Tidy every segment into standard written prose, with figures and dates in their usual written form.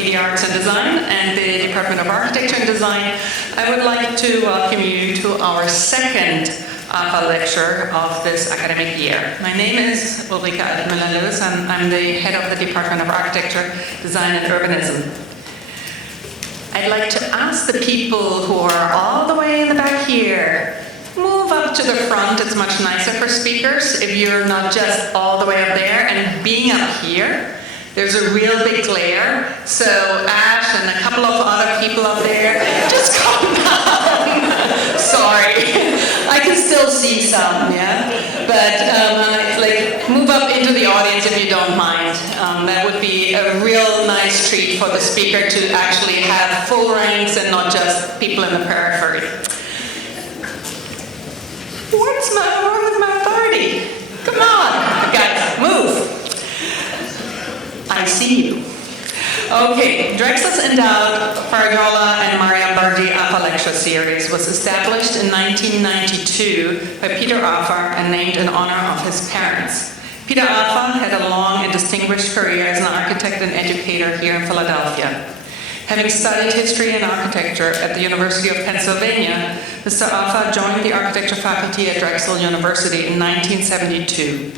Media Arts and Design and the Department of Architecture and Design, I would like to welcome you to our second ARFAA lecture of this academic year. My name is Ulrike Altmüller-Lewis and I'm the head of the Department of Architecture, Design and Urbanism. I'd like to ask the people who are all the way in the back here, move up to the front. It's much nicer for speakers if you're not just all the way up there. And being up here, there's a real big glare. So Ash and a couple of other people up there, just come down. Sorry. I can still see some, yeah? But like move up into the audience if you don't mind. That would be a real nice treat for the speaker to actually have full ranks and not just people in the periphery. What's wrong with my authority? Come on, guys, move. I see you. Okay, Drexel's endowed Fariola and Mariam Bardi ARFAA lecture series was established in 1992 by Peter ARFAA and named in honor of his parents. Peter ARFAA had a long and distinguished career as an architect and educator here in Philadelphia. Having studied history and architecture at the University of Pennsylvania, Mr. ARFAA joined the architecture faculty at Drexel University in 1972.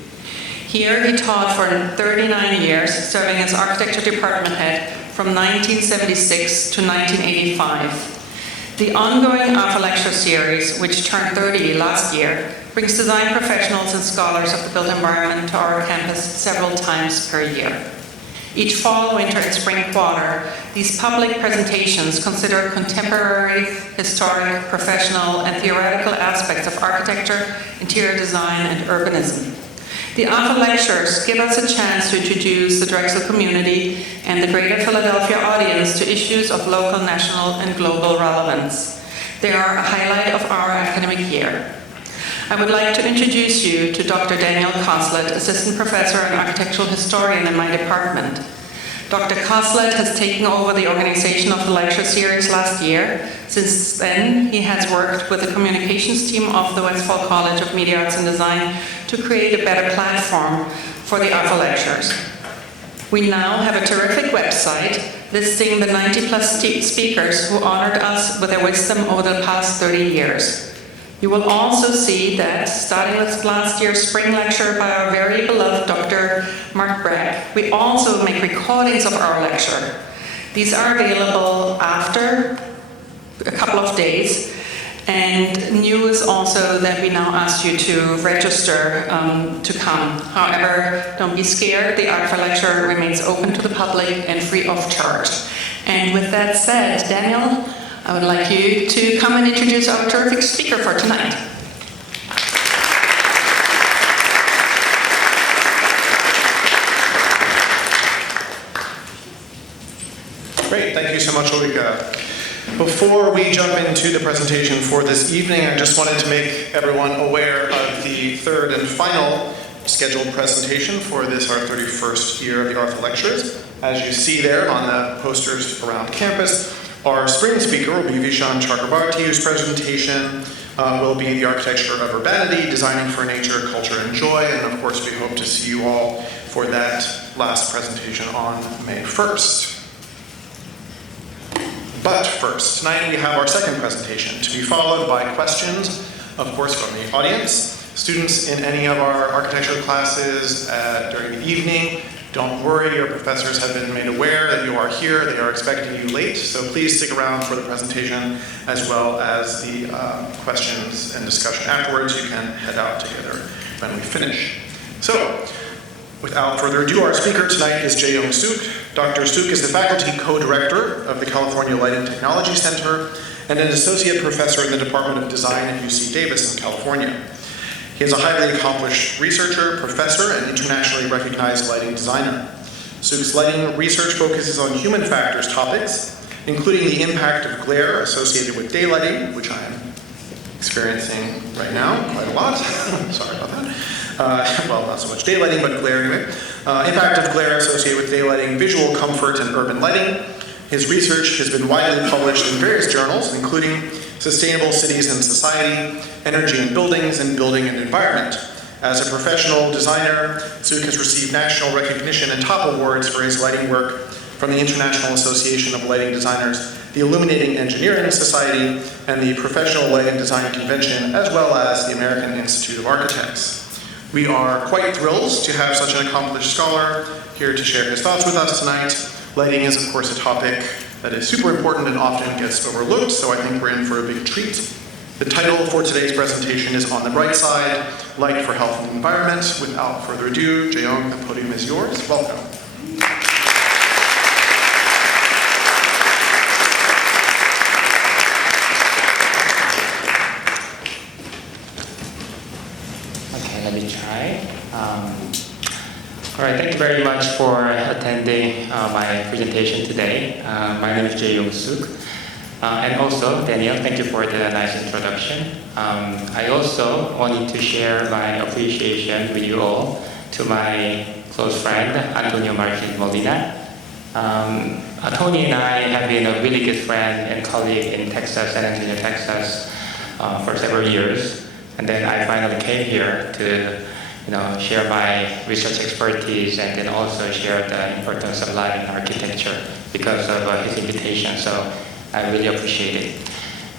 Here he taught for 39 years, serving as architecture department head from 1976 to 1985. The ongoing ARFAA lecture series, which turned 30 last year, brings design professionals and scholars of the built environment to our campus several times per year. Each fall, winter, and spring quarter, these public presentations consider contemporary, historic, professional, and theoretical aspects of architecture, interior design, and urbanism. The ARFAA lectures give us a chance to introduce the Drexel community and the greater Philadelphia audience to issues of local, national, and global relevance. They are a highlight of our academic year. I would like to introduce you to Dr. Daniel Koslett, Assistant Professor and Architectural Historian in my department. Dr. Koslett has taken over the organization of the lecture series last year. Since then, he has worked with the communications team of the Westfall College of Media Arts and Design to create a better platform for the ARFAA lectures. We now have a terrific website listing the 90-plus speakers who honored us with their wisdom over the past 30 years. You will also see that, starting with last year's spring lecture by our very beloved Dr. Mark Bragg, we also make recordings of our lecture. These are available after a couple of days, and new is also that we now ask you to register to come. However, don't be scared, the ARFAA lecture remains open to the public and free of charge. And with that said, Daniel, I would like you to come and introduce our terrific speaker for tonight. Great, thank you so much, Ulrike. Before we jump into the presentation for this evening, I just wanted to make everyone aware of the third and final scheduled presentation for this, our 31st year of the ARFAA lectures. As you see there on the posters around campus, our spring speaker will be Vishan Chakrabarti, whose presentation will be the architecture of urbanity, designing for nature, culture, and joy. And of course, we hope to see you all for that last presentation on May 1st. But first, tonight we have our second presentation to be followed by questions, of course, from the audience. Students in any of our architecture classes during the evening, don't worry, your professors have been made aware that you are here. They are expecting you late, so please stick around for the presentation as well as the questions and discussion afterwards. You can head out together when we finish. So, without further ado, our speaker tonight is Jae Yong Suk. Dr. Suk is the faculty co-director of the California Lighting Technology Center and an associate professor in the Department of Design at UC Davis in California. He is a highly accomplished researcher, professor, and internationally recognized lighting designer. Suk's lighting research focuses on human factors topics, including the impact of glare associated with daylighting, which I am experiencing right now quite a lot. Sorry about that. Well, not so much daylighting, but glare anyway. Impact of glare associated with daylighting, visual comfort, and urban lighting. His research has been widely published in various journals, including Sustainable Cities and Society, Energy and Buildings, and Building and Environment. As a professional designer, Suk has received national recognition and top awards for his lighting work from the International Association of Lighting Designers, the Illuminating Engineering Society, and the Professional Lighting Design Convention, as well as the American Institute of Architects. We are quite thrilled to have such an accomplished scholar here to share his thoughts with us tonight. Lighting is, of course, a topic that is super important and often gets overlooked, so I think we're in for a big treat. The title for today's presentation is On the Bright Side, Light for Health and Environment. Without further ado, Jae Yong, the podium is yours. Welcome. Okay, let me try. All right, thank you very much for attending my presentation today. My name is Jae Yong Suk. And also, Daniel, thank you for the nice introduction. I also wanted to share my appreciation with you all to my close friend, Antonio Martin Molina. Tony and I have been a really good friend and colleague in Texas, San Antonio, Texas, for several years. And then I finally came here to share my research expertise and then also share the importance of lighting architecture because of his invitation. So I really appreciate it.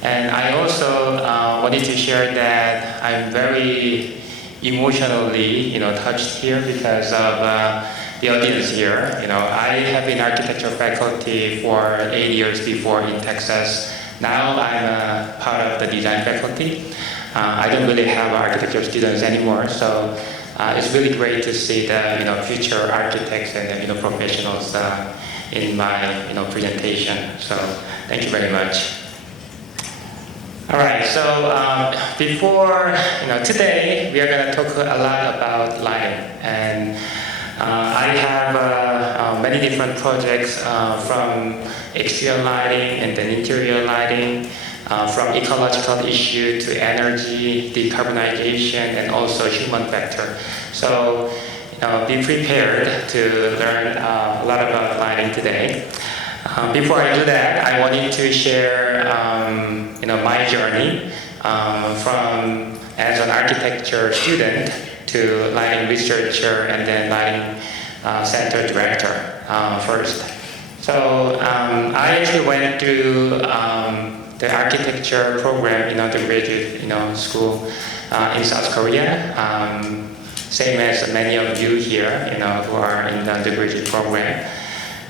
And I also wanted to share that I'm very emotionally touched here because of the audience here. I have been architecture faculty for 8 years before in Texas. Now I'm a part of the design faculty. I don't really have architecture students anymore, so it's really great to see the future architects and professionals in my presentation. So thank you very much. All right. So before today we are going to talk a lot about lighting, and I have many different projects from exterior lighting and then interior lighting. From ecological issue to energy, decarbonization, and also human factor. So, be prepared to learn a lot about lighting today. Before I do that, I wanted to share, my journey from as an architecture student to lighting researcher and then lighting center director first. So, I actually went through the architecture program in undergraduate school in South Korea, same as many of you here who are in the undergraduate program.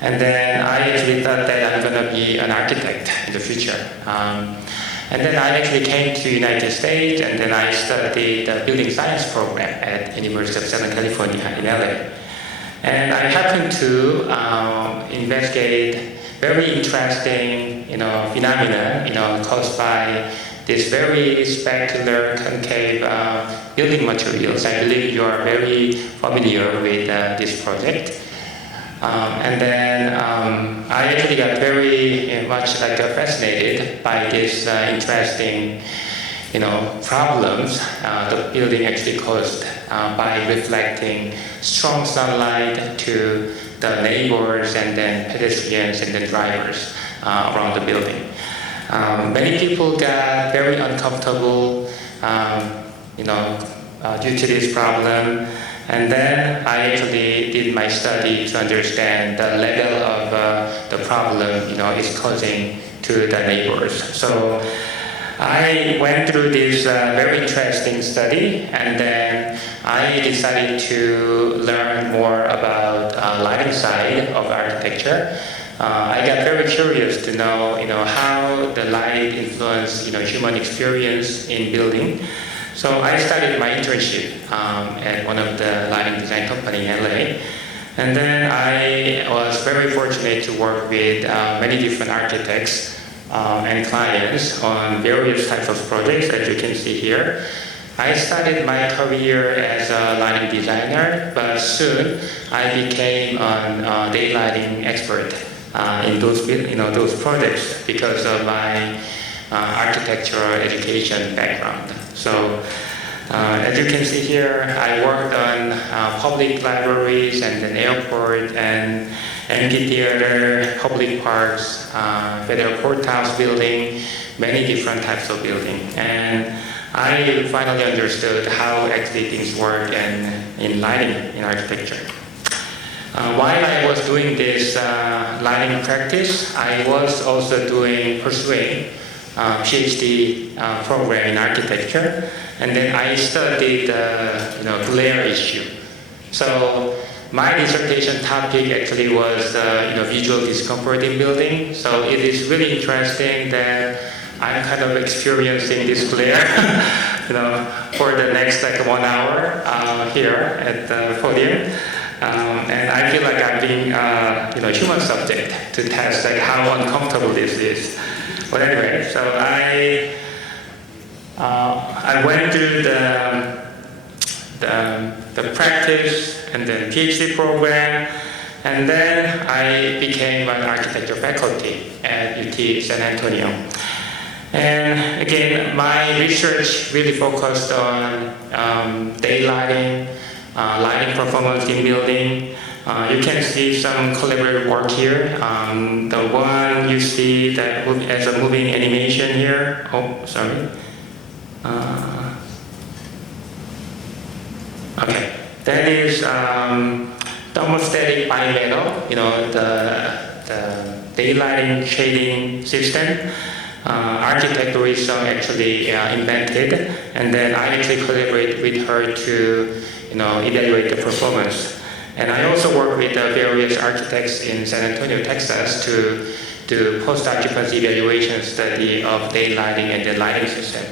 And then I actually thought that I'm going to be an architect in the future. And then I actually came to United States, and then I studied the building science program at University of Southern California in LA. And I happened to investigate very interesting phenomena caused by this very specular concave building materials. I believe you are very familiar with this project. And then I actually got very much fascinated by this interesting problems the building actually caused by reflecting strong sunlight to the neighbors and then pedestrians and then drivers around the building. Many people got very uncomfortable, due to this problem. And then I actually did my study to understand the level of the problem, is causing to the neighbors. So I went through this very interesting study, and then I decided to learn more about lighting side of architecture. I got very curious to know, how the light influence, human experience in building. So I started my internship at one of the lighting design company in LA. And then I was very fortunate to work with many different architects and clients on various types of projects, as you can see here. I started my career as a lighting designer, but soon I became a day lighting expert in those projects because of my architectural education background. So, as you can see here, I worked on public libraries and an airport and amphitheater, public parks, federal courthouse building, many different types of building. And I finally understood how actually things work in lighting in architecture. While I was doing this lighting practice, I was also pursuing PhD program in architecture, and then I studied glare issue. So my dissertation topic actually was visual discomfort in building. So it is really interesting that I'm kind of experiencing this glare, for the next 1 hour here at the podium. And I feel like I'm being a human subject to test how uncomfortable this is. But anyway, so I went through the practice and then PhD program, and then I became an architecture faculty at UT San Antonio. And again, my research really focused on daylighting, lighting performance in building. You can see some collaborative work here. The one you see that as a moving animation here. Oh, sorry. Okay, that is thermostatic bimetal. The daylighting shading system. Architect Risa actually invented, and then I actually collaborate with her to evaluate the performance. And I also work with various architects in San Antonio, Texas to do post-occupancy evaluation study of daylighting and the lighting system.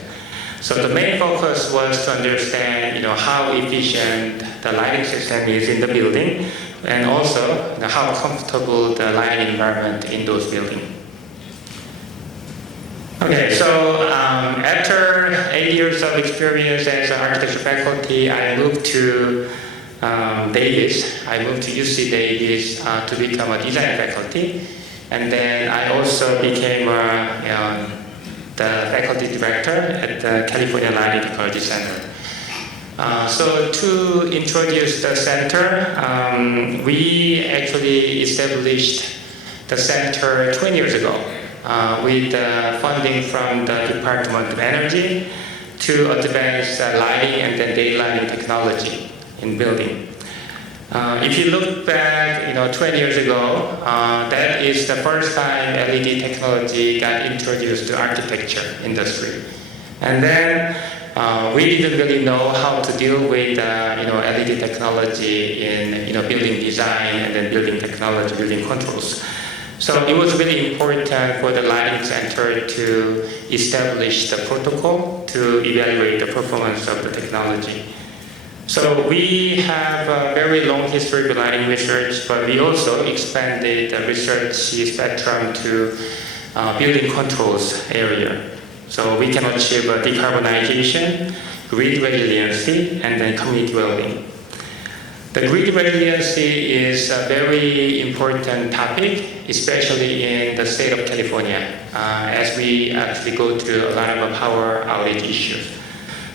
So the main focus was to understand how efficient the lighting system is in the building, and also how comfortable the lighting environment in those buildings. Okay, so after 8 years of experience as an architecture faculty, I moved to Davis. I moved to UC Davis to become a design faculty, and then I also became the faculty director at the California Lighting Technology Center. So to introduce the center, we actually established the center 20 years ago. With funding from the Department of Energy to advance lighting and then daylighting technology in building. If you look back, 20 years ago, that is the first time LED technology got introduced to architecture industry. And then we didn't really know how to deal with LED technology in building design and then building technology, building controls. So it was really important for the lighting center to establish the protocol to evaluate the performance of the technology. So we have a very long history with lighting research, but we also expanded the research spectrum to building controls area. So we can achieve decarbonization, grid resiliency, and then community wellbeing. The grid resiliency is a very important topic, especially in the state of California, as we actually go through a lot of power outage issues.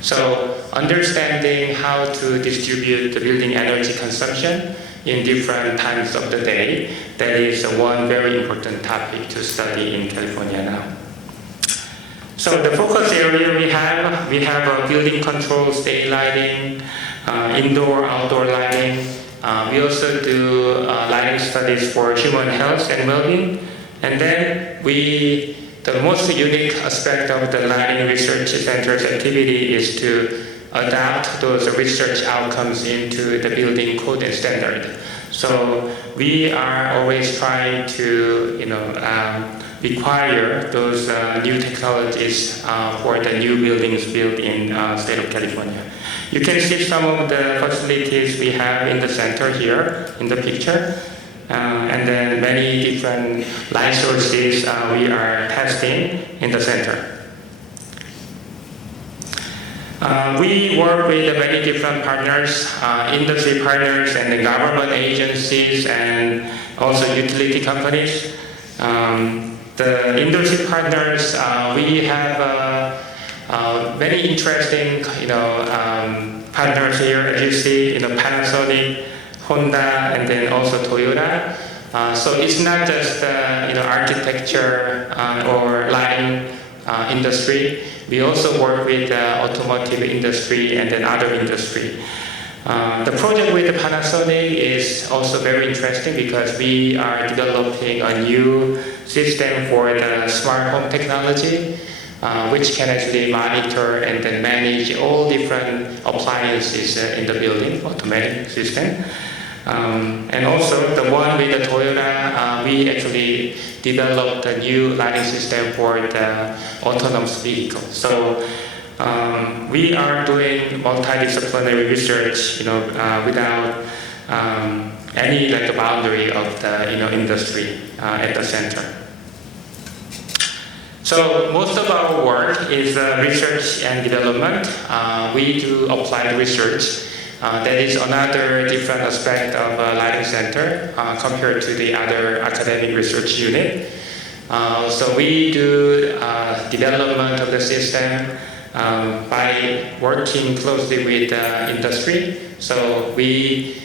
So understanding how to distribute the building energy consumption in different times of the day, that is one very important topic to study in California now. So the focus area we have building controls, daylighting, indoor, outdoor lighting. We also do lighting studies for human health and well-being. And then the most unique aspect of the lighting research center's activity is to adapt those research outcomes into the building code and standard. So we are always trying to, require those new technologies for the new buildings built in state of California. You can see some of the facilities we have in the center here in the picture, and then many different light sources we are testing in the center. We work with many different partners, industry partners and the government agencies and also utility companies. The industry partners, we have many interesting, partners here, as you see, Panasonic, Honda, and then also Toyota. So it's not just, architecture or lighting industry. We also work with the automotive industry and then other industry. The project with Panasonic is also very interesting because we are developing a new system for the smart home technology, which can actually monitor and then manage all different appliances in the building, automatic system. And also the one with the Toyota, we actually developed a new lighting system for the autonomous vehicle. So we are doing multidisciplinary research, without any boundary of the industry at the center. So most of our work is research and development. We do applied research. That is another different aspect of Lighting Center compared to the other academic research unit. So we do development of the system by working closely with the industry. So we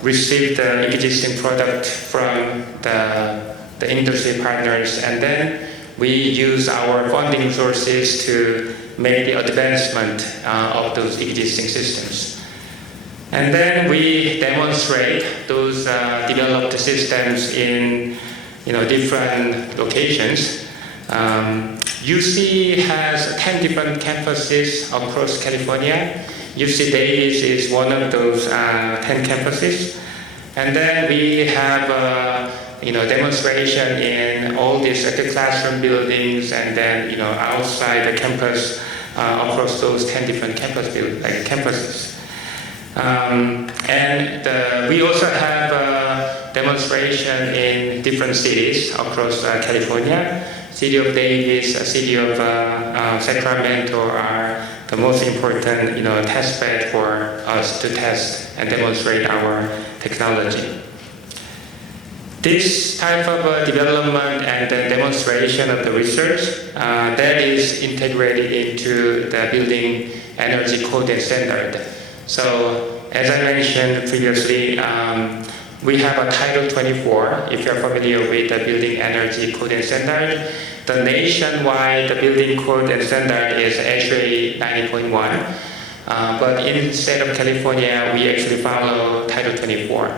receive the existing product from the industry partners, and then we use our funding sources to make the advancement of those existing systems. And then we demonstrate those developed systems in different locations. UC has 10 different campuses across California. UC Davis is one of those 10 campuses. And then we have demonstration in all these classroom buildings, and then outside the campus across those 10 different campuses. And we also have a demonstration in different cities across California. City of Davis, City of Sacramento are the most important test bed for us to test and demonstrate our technology. This type of development and demonstration of the research that is integrated into the building energy code and standard. So, as I mentioned previously, we have a Title 24, if you're familiar with the Building Energy Code and Standard. The nationwide building code and standard is ARFAA 90.1, but in the state of California, we actually follow Title 24.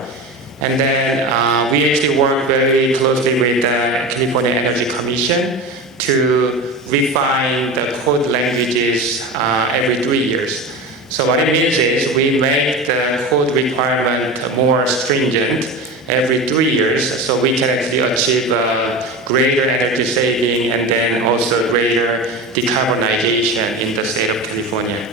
And then we actually work very closely with the California Energy Commission to refine the code languages every 3 years. So what it means is we make the code requirement more stringent every 3 years, so we can actually achieve greater energy saving and then also greater decarbonization in the state of California.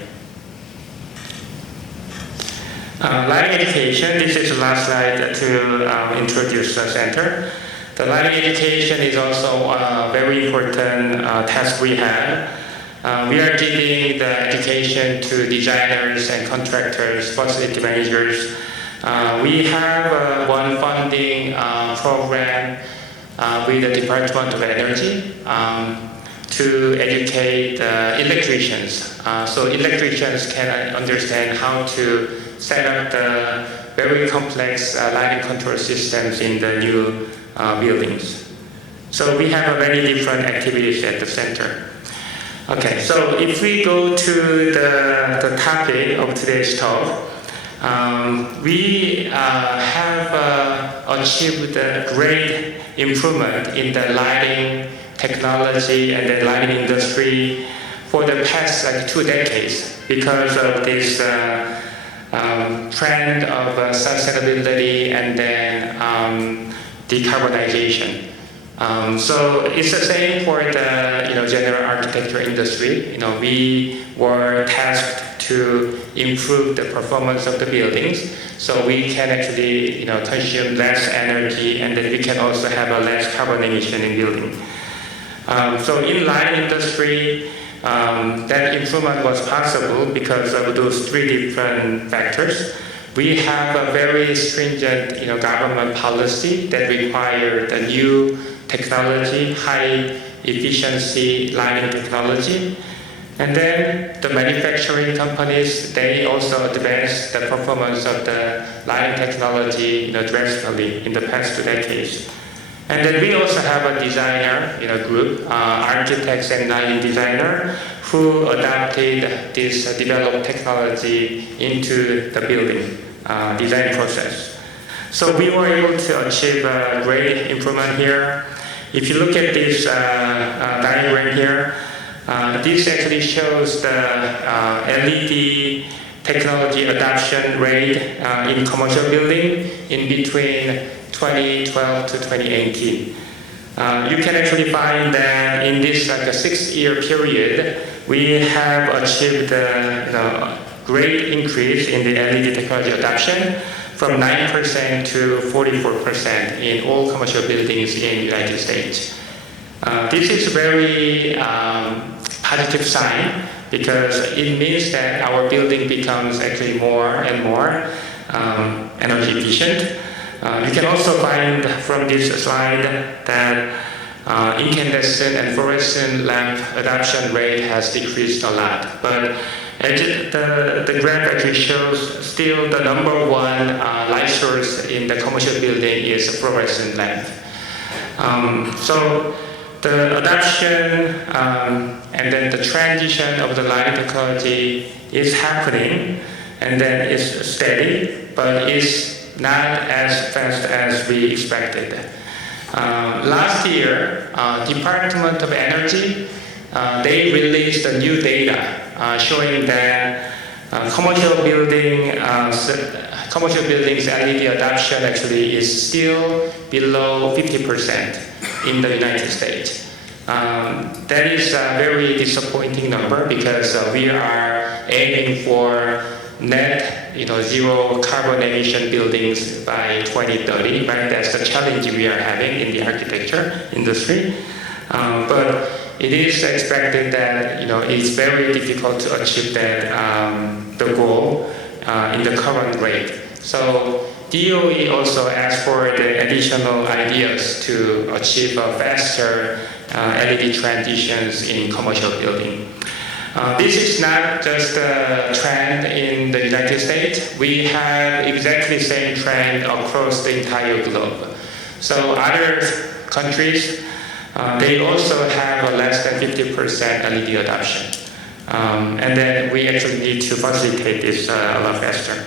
Lighting education, this is the last slide to introduce the center. The lighting education is also a very important task we have. We are giving the education to designers and contractors, facility managers. We have one funding program with the Department of Energy to educate electricians. So electricians can understand how to set up the very complex lighting control systems in the new buildings. So we have a very different activities at the center. Okay, so if we go to the topic of today's talk, we have achieved a great improvement in the lighting technology and the lighting industry for the past 2 decades because of this trend of sustainability and then decarbonization. So it's the same for the general architecture industry. We were tasked to improve the performance of the buildings, so we can actually consume less energy, and then we can also have a less carbon emission in building. So in lighting industry, that improvement was possible because of those 3 different factors. We have a very stringent government policy that require the new technology, high efficiency lighting technology. And then the manufacturing companies, they also advanced the performance of the lighting technology drastically in the past 2 decades. And then we also have a designer group, architects and lighting designer, who adapted this developed technology into the building design process. So we were able to achieve a great improvement here. If you look at this diagram here, this actually shows the LED technology adoption rate in commercial building in between 2012 to 2018. You can actually find that in this like a 6-year period, we have achieved a great increase in the LED technology adoption from 9% to 44% in all commercial buildings in the United States. This is a very positive sign because it means that our building becomes actually more and more energy efficient. You can also find from this slide that incandescent and fluorescent lamp adoption rate has decreased a lot. But the graph actually shows still the number one light source in the commercial building is a fluorescent lamp. So the adoption and then the transition of the lighting technology is happening, and then it's steady, but it's not as fast as we expected. Last year, Department of Energy, they released a new data showing that commercial buildings LED adoption actually is still below 50% in the United States. That is a very disappointing number because we are aiming for net zero carbon emission buildings by 2030, right? That's the challenge we are having in the architecture industry. But it is expected that it's very difficult to achieve that the goal in the current rate. So DOE also asked for the additional ideas to achieve a faster LED transitions in commercial building. This is not just a trend in the United States. We have exactly the same trend across the entire globe. So other countries, they also have a less than 50% LED adoption. And then we actually need to facilitate this a lot faster.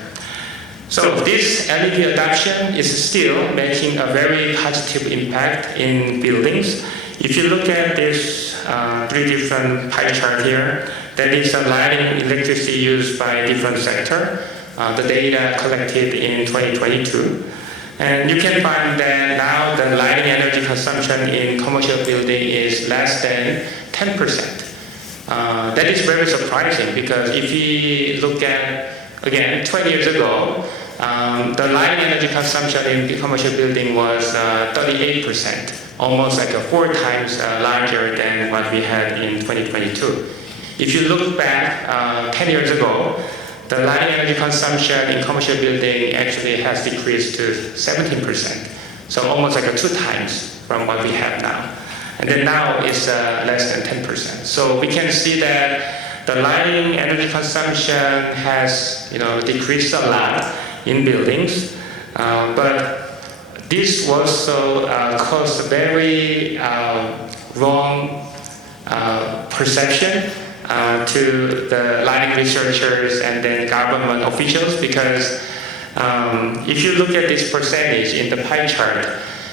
So this LED adoption is still making a very positive impact in buildings. If you look at this 3 different pie chart here, that is the lighting electricity used by different sector, the data collected in 2022. And you can find that now the lighting energy consumption in commercial building is less than 10%. That is very surprising because if you look at, again, 20 years ago, the lighting energy consumption in the commercial building was 38%, almost like 4 times larger than what we had in 2022. If you look back 10 years ago, the lighting energy consumption in commercial building actually has decreased to 17%. So almost like 2 times from what we have now. And then now it's less than 10%. So we can see that the lighting energy consumption has decreased a lot in buildings. But this also caused a very wrong perception to the lighting researchers and then government officials because if you look at this percentage in the pie chart,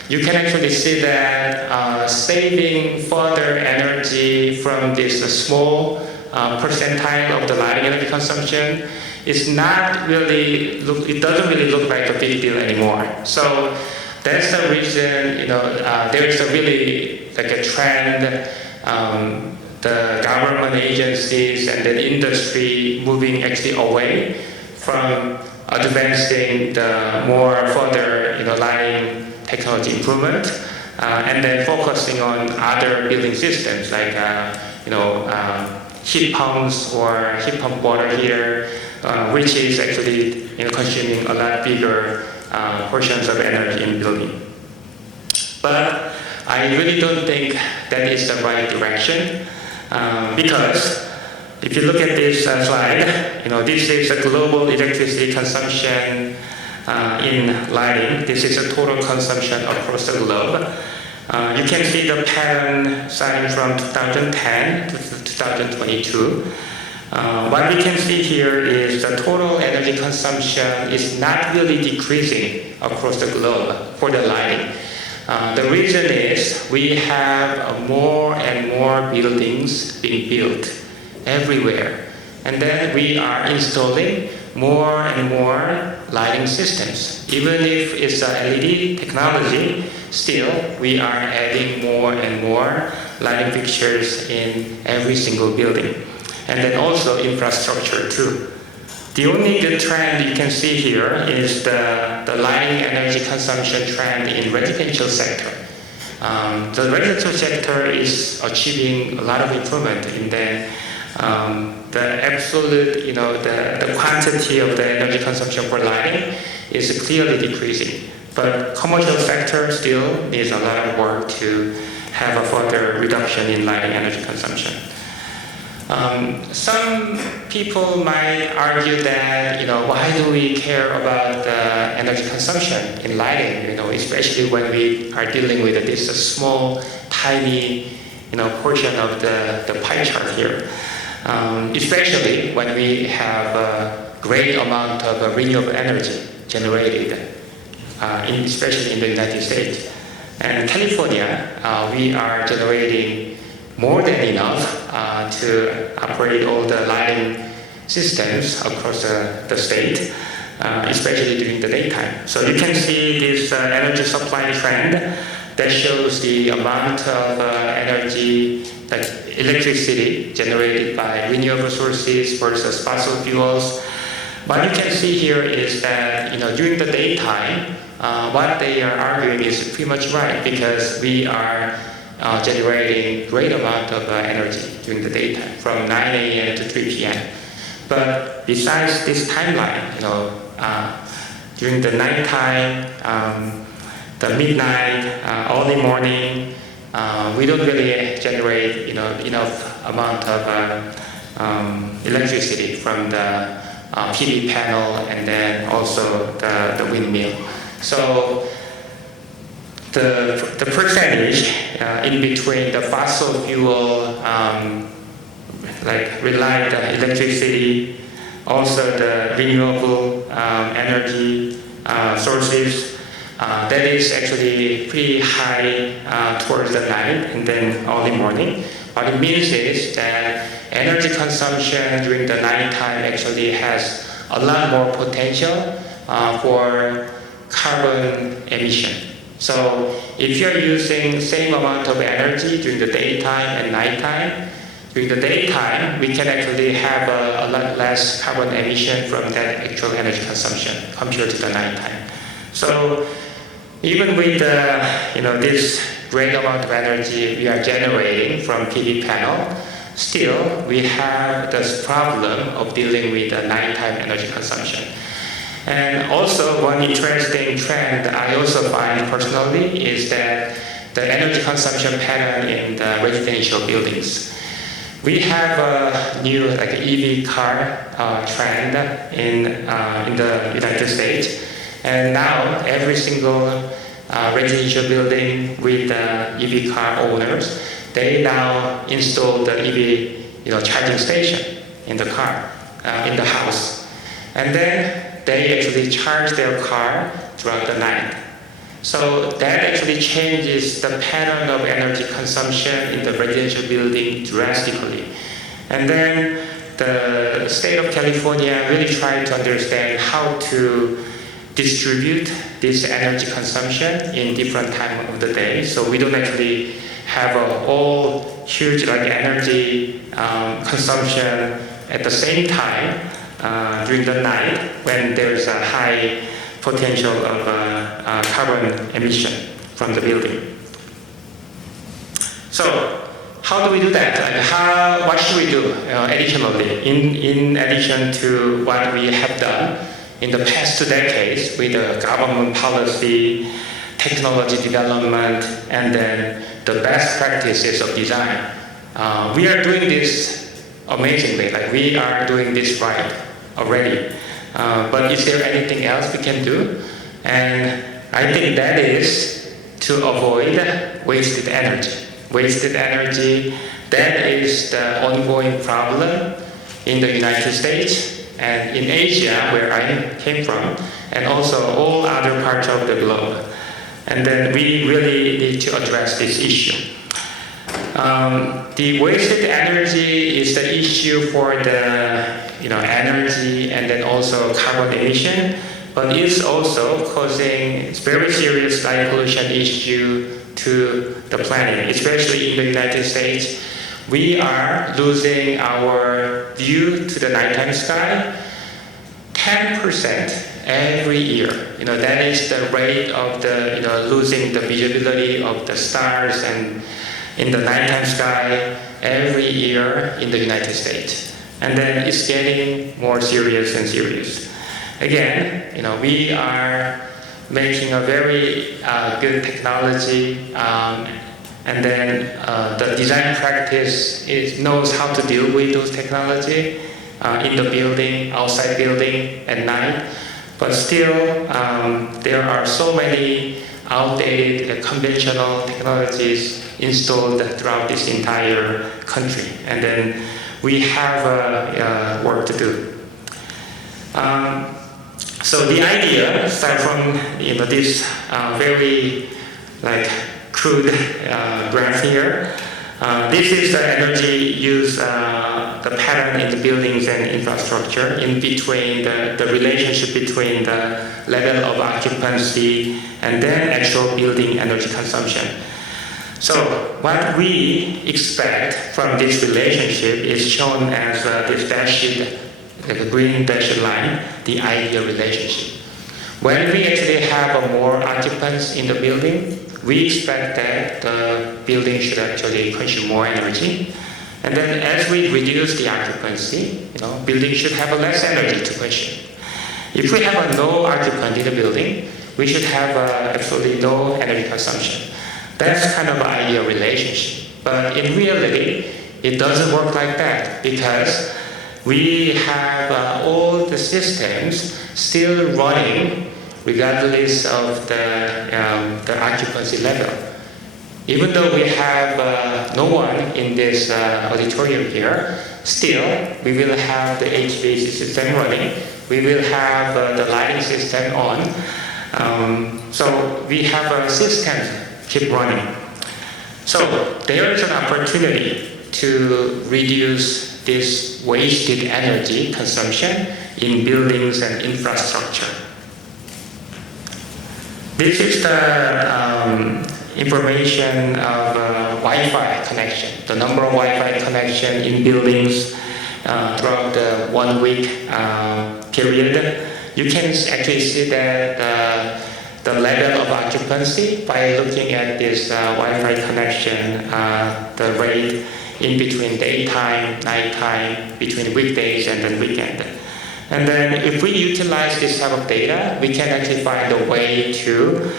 you can actually see that saving further energy from this small percentile of the lighting energy consumption is not really, it doesn't really look like a big deal anymore. So that's the reason, there is a really like a trend, the government agencies and the industry moving actually away from advancing the more further lighting technology improvement and then focusing on other building systems like heat pumps or heat pump water heater, which is actually consuming a lot bigger portions of energy in building. But I really don't think that is the right direction because if you look at this slide, this is a global electricity consumption in lighting. This is a total consumption across the globe. You can see the pattern starting from 2010 to 2022. What we can see here is the total energy consumption is not really decreasing across the globe for the lighting. The reason is we have more and more buildings being built everywhere. And then we are installing more and more lighting systems. Even if it's a LED technology, still we are adding more and more lighting fixtures in every single building. And then also infrastructure too. The only good trend you can see here is the lighting energy consumption trend in residential sector. The residential sector is achieving a lot of improvement in the absolute, the quantity of the energy consumption for lighting is clearly decreasing. But commercial sector still needs a lot of work to have a further reduction in lighting energy consumption. Some people might argue that, why do we care about energy consumption in lighting, especially when we are dealing with this small, tiny, portion of the pie chart here. Especially when we have a great amount of renewable energy generated, especially in the United States. And in California, we are generating more than enough to operate all the lighting systems across the state, especially during the daytime. So you can see this energy supply trend that shows the amount of energy, like electricity generated by renewable sources versus fossil fuels. What you can see here is that during the daytime, what they are arguing is pretty much right, because we are generating great amount of energy during the daytime from 9 a.m. to 3 p.m. But besides this timeline, during the nighttime, the midnight, early morning, we don't really generate enough amount of electricity from the PV panel and then also the windmill. So the percentage in between the fossil fuel, like relied electricity, also the renewable energy sources, that is actually pretty high towards the night and then early morning. What it means is that energy consumption during the nighttime actually has a lot more potential for carbon emission. So if you're using same amount of energy during the daytime and nighttime, during the daytime we can actually have a lot less carbon emission from that actual energy consumption compared to the nighttime. So even with this great amount of energy we are generating from PV panel, still we have this problem of dealing with the nighttime energy consumption. And also one interesting trend I also find personally is that the energy consumption pattern in the residential buildings. We have a new EV car trend in the United States, and now every single residential building with EV car owners, they now install the EV charging station in the car, in the house, and then they actually charge their car throughout the night. So that actually changes the pattern of energy consumption in the residential building drastically. And then the state of California really tried to understand how to distribute this energy consumption in different time of the day, so we don't actually have a whole huge energy consumption at the same time during the night when there's a high potential of carbon emission from the building. So how do we do that? What should we do additionally in addition to what we have done in the past 2 decades with the government policy, technology development, and then the best practices of design? We are doing this amazingly, we are doing this right already. But is there anything else we can do? And I think that is to avoid wasted energy. Wasted energy, that is the ongoing problem in the United States and in Asia, where I came from, and also all other parts of the globe. And then we really need to address this issue. The wasted energy is the issue for the energy and then also carbon emission, but it's also causing very serious light pollution issue to the planet, especially in the United States. We are losing our view to the nighttime sky 10% every year. That is the rate of the losing the visibility of the stars and in the nighttime sky every year in the United States. And then it's getting more serious and serious. Again, we are making a very good technology, and then the design practice knows how to deal with those technology in the building, outside building, at night. But still, there are so many outdated conventional technologies installed throughout this entire country, and then we have work to do. So the idea starts from this very crude graph here. This is the energy use, the pattern in the buildings and infrastructure in between the relationship between the level of occupancy and then actual building energy consumption. So what we expect from this relationship is shown as this dashed, like a green dashed line, the ideal relationship. When we actually have more occupants in the building, we expect that the building should actually consume more energy. And then as we reduce the occupancy, building should have less energy to consume. If we have no occupant in the building, we should have absolutely no energy consumption. That's kind of an ideal relationship. But in reality, it doesn't work like that because we have all the systems still running regardless of the occupancy level. Even though we have no one in this auditorium here, still we will have the HVAC system running, we will have the lighting system on, so we have a system keep running. So there is an opportunity to reduce this wasted energy consumption in buildings and infrastructure. This is the information of Wi-Fi connection, the number of Wi-Fi connection in buildings throughout the 1 week period. You can actually see that the level of occupancy by looking at this Wi-Fi connection, the rate in between daytime, nighttime, between weekdays and then weekend. And then if we utilize this type of data, we can actually find a way to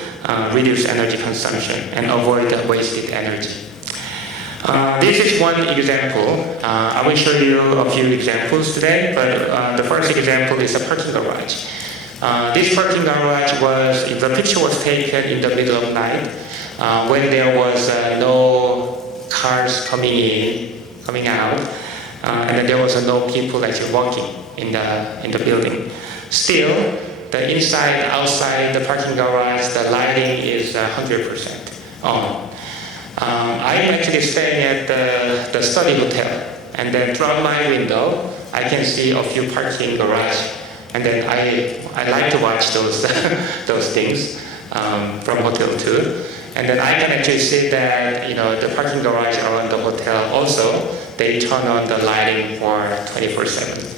reduce energy consumption and avoid the wasted energy. This is one example. I will show you a few examples today, but the first example is a parking garage. This parking garage the picture was taken in the middle of night when there was no cars coming out, and then there was no people actually walking in the building. Still, the inside, outside the parking garage, the lighting is 100% on. I'm actually staying at the study hotel, and then through my window, I can see a few parking garage, and then I like to watch those those things from hotel too. And then I can actually see that the parking garage around the hotel also, they turn on the lighting for 24/7.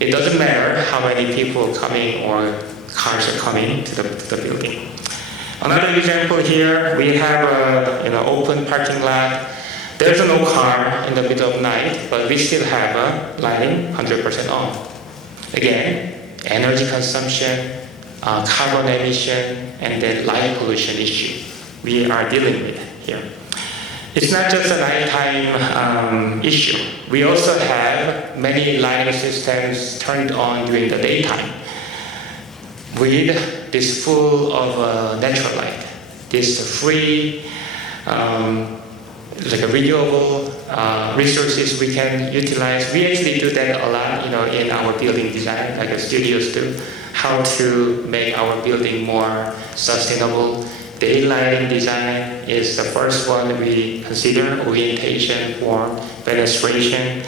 It doesn't matter how many people coming or cars are coming to the building. Another example here, we have an open parking lot. There's no car in the middle of night, but we still have lighting 100% on. Again, energy consumption, carbon emission, and then light pollution issue we are dealing with here. It's not just a nighttime issue. We also have many lighting systems turned on during the daytime with this full of natural light, this free like a renewable resources we can utilize. We actually do that a lot, in our building design, like studios do. How to make our building more sustainable. Daylighting design is the first one we consider, orientation, form, fenestration.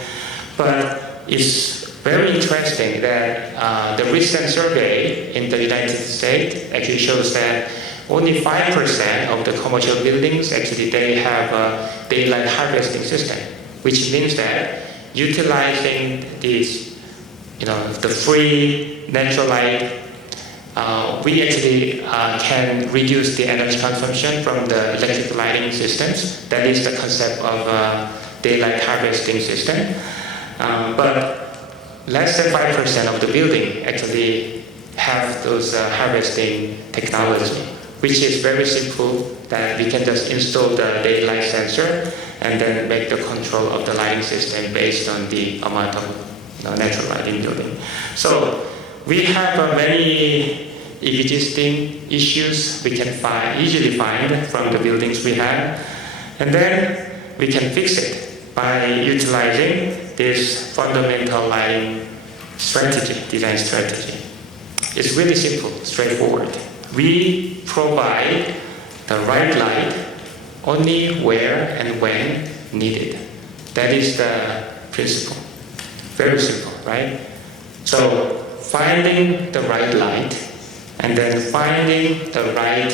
But it's very interesting that the recent survey in the United States actually shows that only 5% of the commercial buildings actually they have a daylight harvesting system, which means that utilizing this, the free natural light, we actually can reduce the energy consumption from the electric lighting systems. That is the concept of daylight harvesting system. But less than 5% of the building actually have those harvesting technology, which is very simple, that we can just install the daylight sensor and then make the control of the lighting system based on the amount of natural light in the building. So we have many existing issues we can easily find from the buildings we have, and then we can fix it by utilizing this fundamental lighting strategy, design strategy. It's really simple, straightforward. We provide the right light only where and when needed. That is the principle. Very simple, right? So finding the right light and then finding the right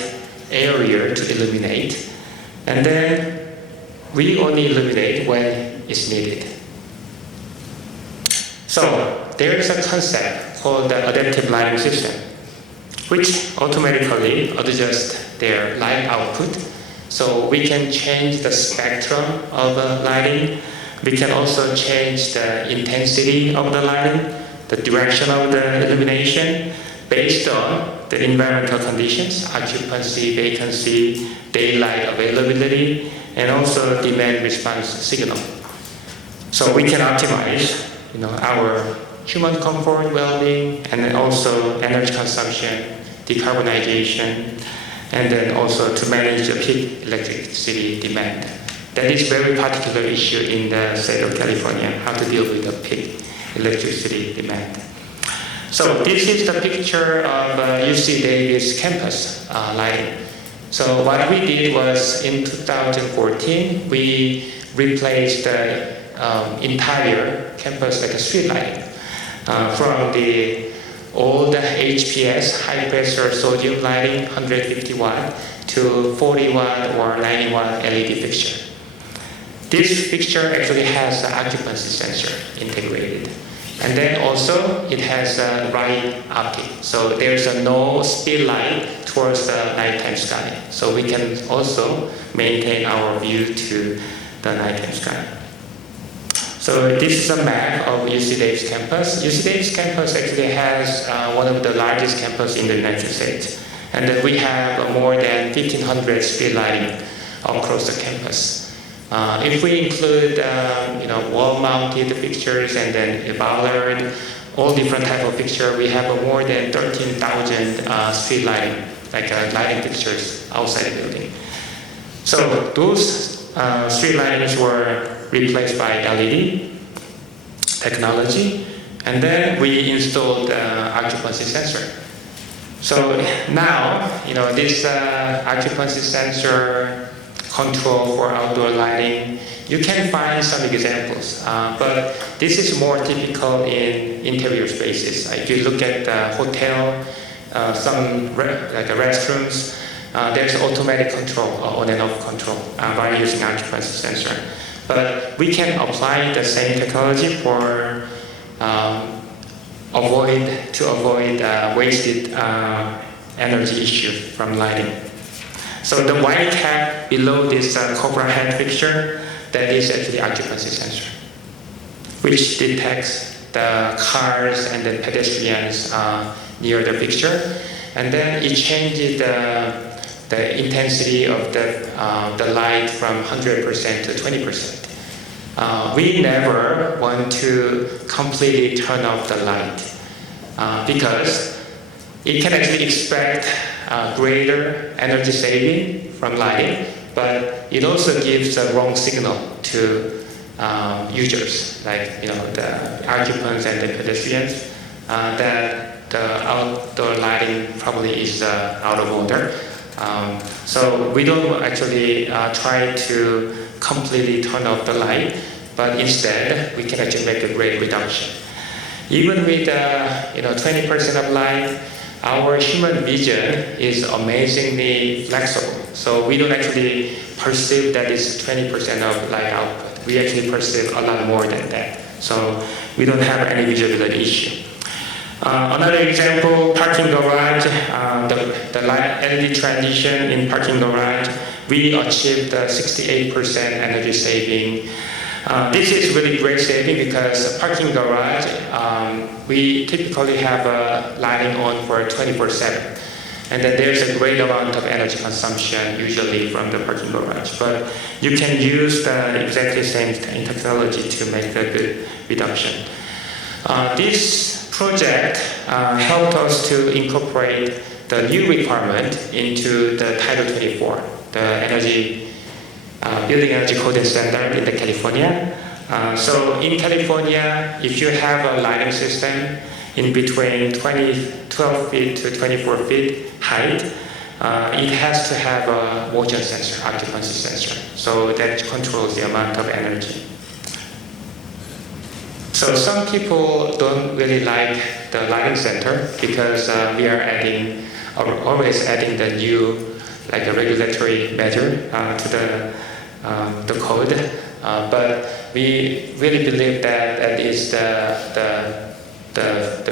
area to illuminate, and then we only illuminate when it's needed. So there is a concept called the adaptive lighting system, which automatically adjusts their light output. So we can change the spectrum of lighting. We can also change the intensity of the lighting, the direction of the illumination, based on the environmental conditions, occupancy, vacancy, daylight availability, and also demand response signal. So we can optimize, our human comfort, well-being, and then also energy consumption, decarbonization, and then also to manage the peak electricity demand. That is very particular issue in the state of California, how to deal with the peak electricity demand. So this is the picture of UC Davis campus lighting. So what we did was in 2014, we replaced the entire campus like a street lighting from the old HPS, high pressure sodium lighting, 150 watt to 40 watt or 90 watt LED fixture. This fixture actually has the occupancy sensor integrated. And then also it has a right optic. So there's no speed light towards the nighttime sky. So we can also maintain our view to the nighttime sky. So this is a map of UC Davis campus. UC Davis campus actually has one of the largest campus in the United States. And then we have more than 1,500 street lighting across the campus. If we include, wall-mounted fixtures and then a bollard, all different type of fixture, we have more than 13,000 street lighting, like lighting fixtures outside the building. So those street lightings were replaced by LED technology, and then we installed occupancy sensor. So now, this occupancy sensor control for outdoor lighting, you can find some examples, but this is more typical in interior spaces. If you look at the hotel, some like restrooms, there's automatic control, on and off control by using occupancy sensor. But we can apply the same technology for avoid wasted energy issue from lighting. So the white cap below this cobra head fixture, that is actually occupancy sensor, which detects the cars and the pedestrians near the fixture, and then it changes the intensity of the light from 100% to 20%. We never want to completely turn off the light because it can actually expect greater energy saving from lighting, but it also gives a wrong signal to users, like the occupants and the pedestrians, that the outdoor lighting probably is out of order. So we don't actually try to completely turn off the light, but instead we can actually make a great reduction. Even with 20% of light, our human vision is amazingly flexible. So we don't actually perceive that it's 20% of light output. We actually perceive a lot more than that. So we don't have any visibility issue. Another example, parking garage, the light LED transition in parking garage, we achieved 68% energy saving. This is really great saving because parking garage, we typically have lighting on for 24/7. And then there's a great amount of energy consumption usually from the parking garage. But you can use the exactly same technology to make a good reduction. This project helped us to incorporate the new requirement into the Title 24, the energy building energy code and standard in the California. So in California, if you have a lighting system in between 12 feet to 24 feet height, it has to have a motion sensor, occupancy sensor. So that controls the amount of energy. So some people don't really like the lighting center because we are always adding the new, like a regulatory measure to the code. But we really believe that that is the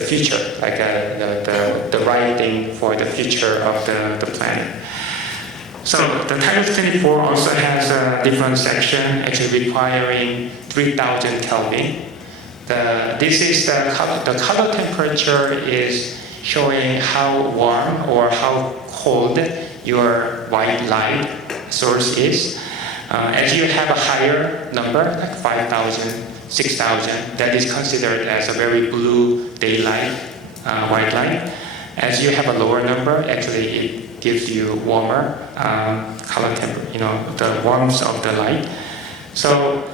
future, like the right thing for the future of the planet. So the Title 24 also has a different section actually requiring 3000 Kelvin. This is the color temperature is showing how warm or how cold your white light source is. As you have a higher number, like 5,000, 6,000, that is considered as a very blue daylight, white light. As you have a lower number, actually it gives you warmer color temperature, the warmth of the light. So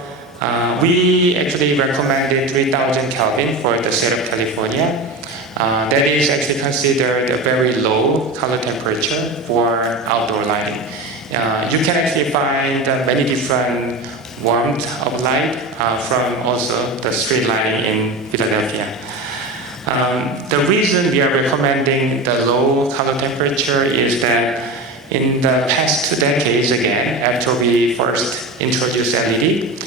we actually recommended 3,000 Kelvin for the state of California. That is actually considered a very low color temperature for outdoor lighting. You can actually find many different warmth of light from also the street lighting in Philadelphia. The reason we are recommending the low color temperature is that in the past 2 decades, again, after we first introduced LED,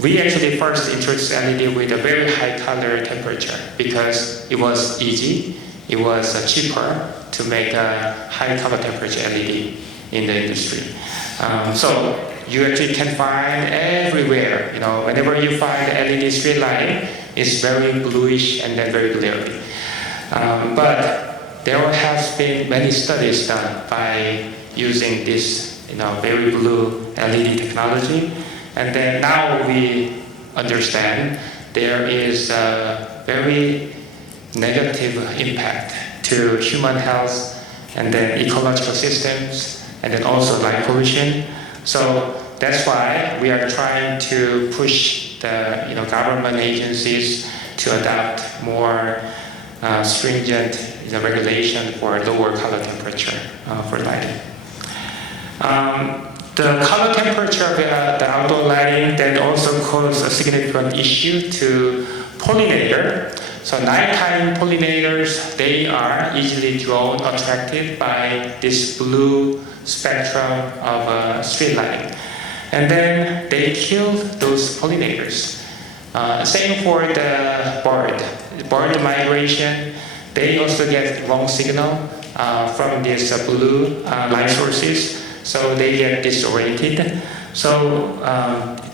we actually first introduced LED with a very high color temperature because it was easy, it was cheaper to make a high color temperature LED in the industry. So you actually can find everywhere, whenever you find LED street lighting, it's very bluish and then very glary. But there has been many studies done by using this, very blue LED technology. And then now we understand there is a very negative impact to human health and then ecological systems and then also light pollution. So that's why we are trying to push the government agencies to adopt more stringent regulation for lower color temperature for lighting. The color temperature of the outdoor lighting then also causes a significant issue to pollinator. So nighttime pollinators, they are easily drawn, attracted by this blue spectrum of street lighting. And then they kill those pollinators. Same for the bird migration. They also get wrong signal from these blue light sources. So they get disoriented. So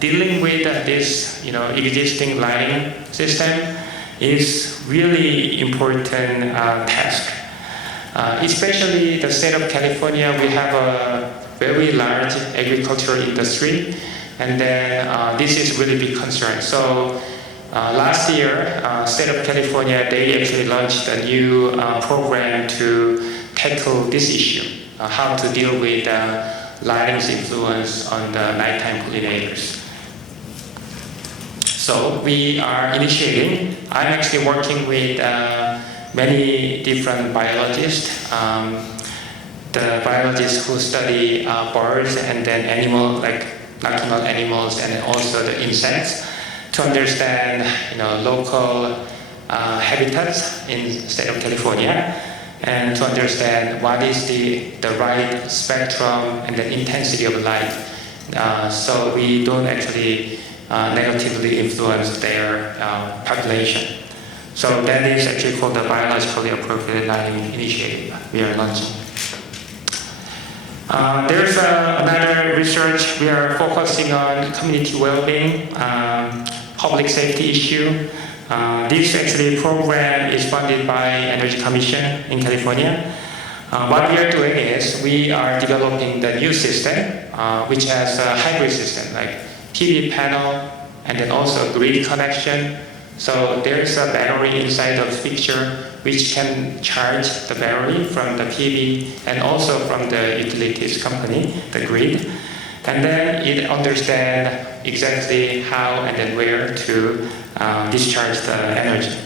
dealing with this, existing lighting system is really important task. Especially the state of California, we have a very large agricultural industry, and then this is really big concern. So last year, state of California, they actually launched a new program to tackle this issue. How to deal with lighting's influence on the nighttime pollinators. So we are initiating. I'm actually working with many different biologists. The biologists who study birds and then animals, like nocturnal animals, and then also the insects, to understand local habitats in the state of California, and to understand what is the right spectrum and the intensity of light, so we don't actually negatively influence their population. So that is actually called the biologically appropriate lighting initiative we are launching. There's another research. We are focusing on community well-being, public safety issue. This actually program is funded by Energy Commission in California. What we are doing is we are developing the new system, which has a hybrid system like PV panel and then also grid connection. So there is a battery inside the fixture which can charge the battery from the PV and also from the utilities company, the grid. And then it understands exactly how and then where to discharge the energy.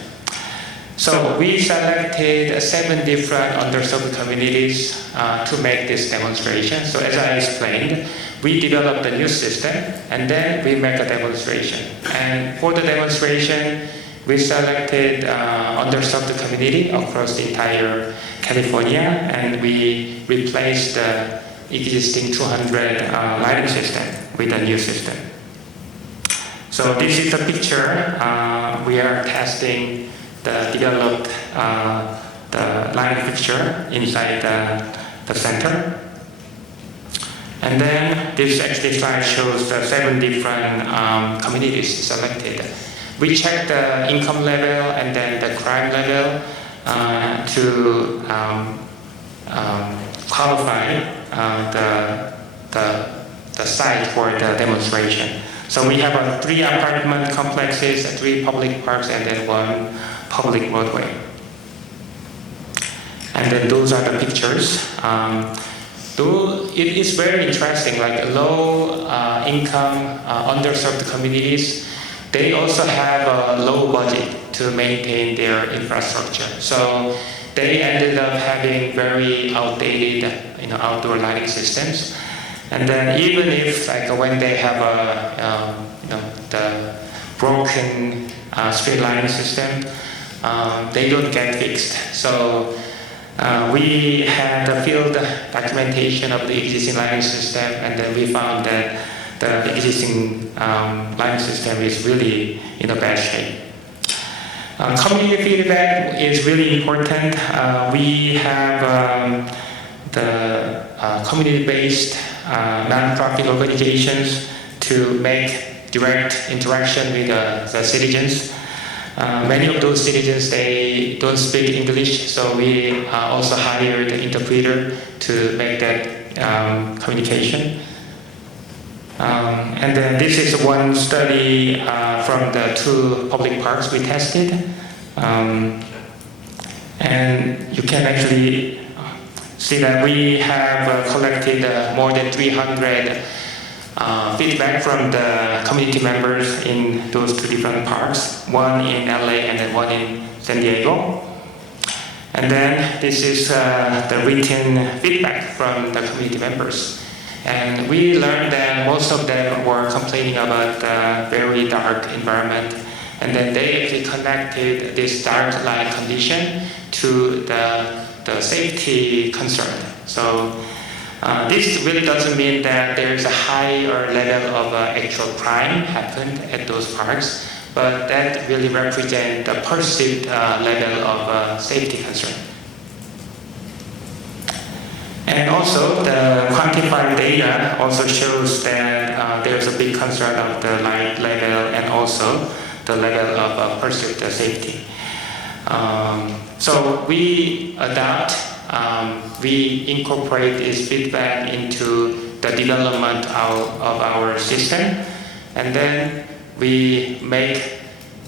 So we selected 7 different underserved communities to make this demonstration. So as I explained, we developed a new system and then we make a demonstration. And for the demonstration, we selected underserved community across the entire California, and we replaced the existing 200 lighting system with a new system. So this is the picture. We are testing the developed the lighting fixture inside the center. And then this actually slide shows the 7 different communities selected. We checked the income level and then the crime level to qualify the site for the demonstration. So we have 3 apartment complexes, 3 public parks, and then 1 public roadway. And then those are the pictures. It is very interesting, like low income, underserved communities, they also have a low budget to maintain their infrastructure. So they ended up having very outdated outdoor lighting systems. And then even if when they have the broken street lighting system, they don't get fixed. So we had the field documentation of the existing lighting system, and then we found that the existing lighting system is really in a bad shape. Community feedback is really important. We have the community-based non-profit organizations to make direct interaction with the citizens. Many of those citizens, they don't speak English, so we also hired an interpreter to make that communication. And then this is one study from the 2 public parks we tested. And you can actually see that we have collected more than 300 feedback from the community members in those 2 different parks, one in LA and then one in San Diego. And then this is the written feedback from the community members. And we learned that most of them were complaining about the very dark environment. And then they actually connected this dark light condition to the safety concern. So this really doesn't mean that there's a higher level of actual crime happened at those parks, but that really represents the perceived level of safety concern. And also the quantified data also shows that there's a big concern of the light level and also the level of perceived safety. So we adapt, we incorporate this feedback into the development of our system, and then we make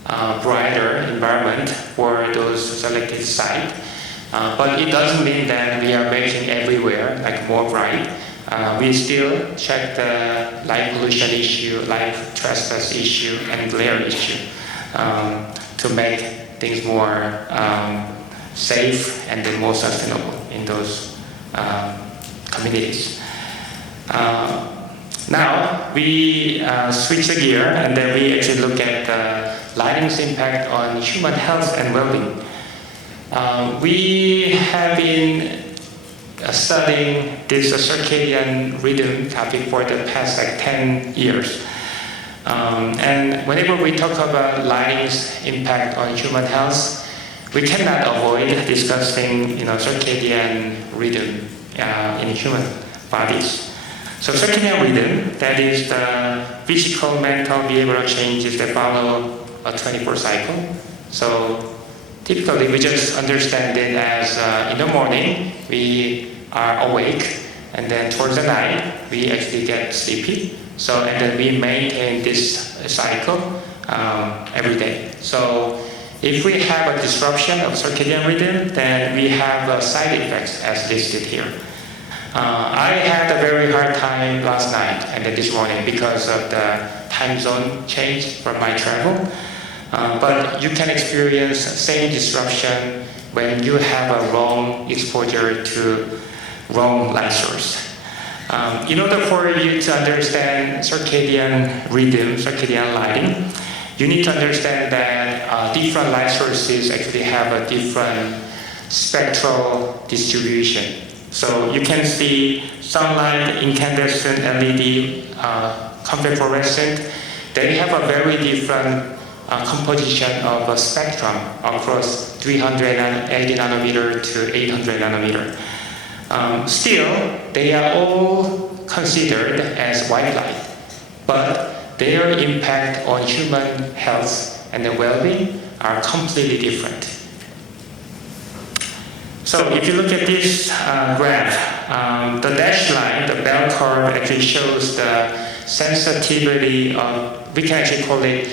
a brighter environment for those selected sites. But it doesn't mean that we are making everywhere more bright. We still check the light pollution issue, light trespass issue, and glare issue to make things more safe and then more sustainable in those communities. Now we switch the gear and then we actually look at the lighting's impact on human health and well-being. We have been studying this circadian rhythm topic for the past 10 years. And whenever we talk about lighting's impact on human health, we cannot avoid discussing circadian rhythm in human bodies. So circadian rhythm, that is the physical, mental, behavioral changes that follow a 24 cycle. So typically we just understand it as in the morning we are awake, and then towards the night we actually get sleepy. So and then we maintain this cycle every day. So if we have a disruption of circadian rhythm, then we have side effects as listed here. I had a very hard time last night and then this morning because of the time zone change from my travel. But you can experience same disruption when you have a wrong exposure to wrong light source. In order for you to understand circadian rhythm, circadian lighting, you need to understand that different light sources actually have a different spectral distribution. So you can see sunlight, incandescent, LED, compact fluorescent. They have a very different composition of a spectrum across 380 nanometer to 800 nanometer. Still, they are all considered as white light, but their impact on human health and the well-being are completely different. So if you look at this graph, the dashed line, the bell curve actually shows the sensitivity of, we can actually call it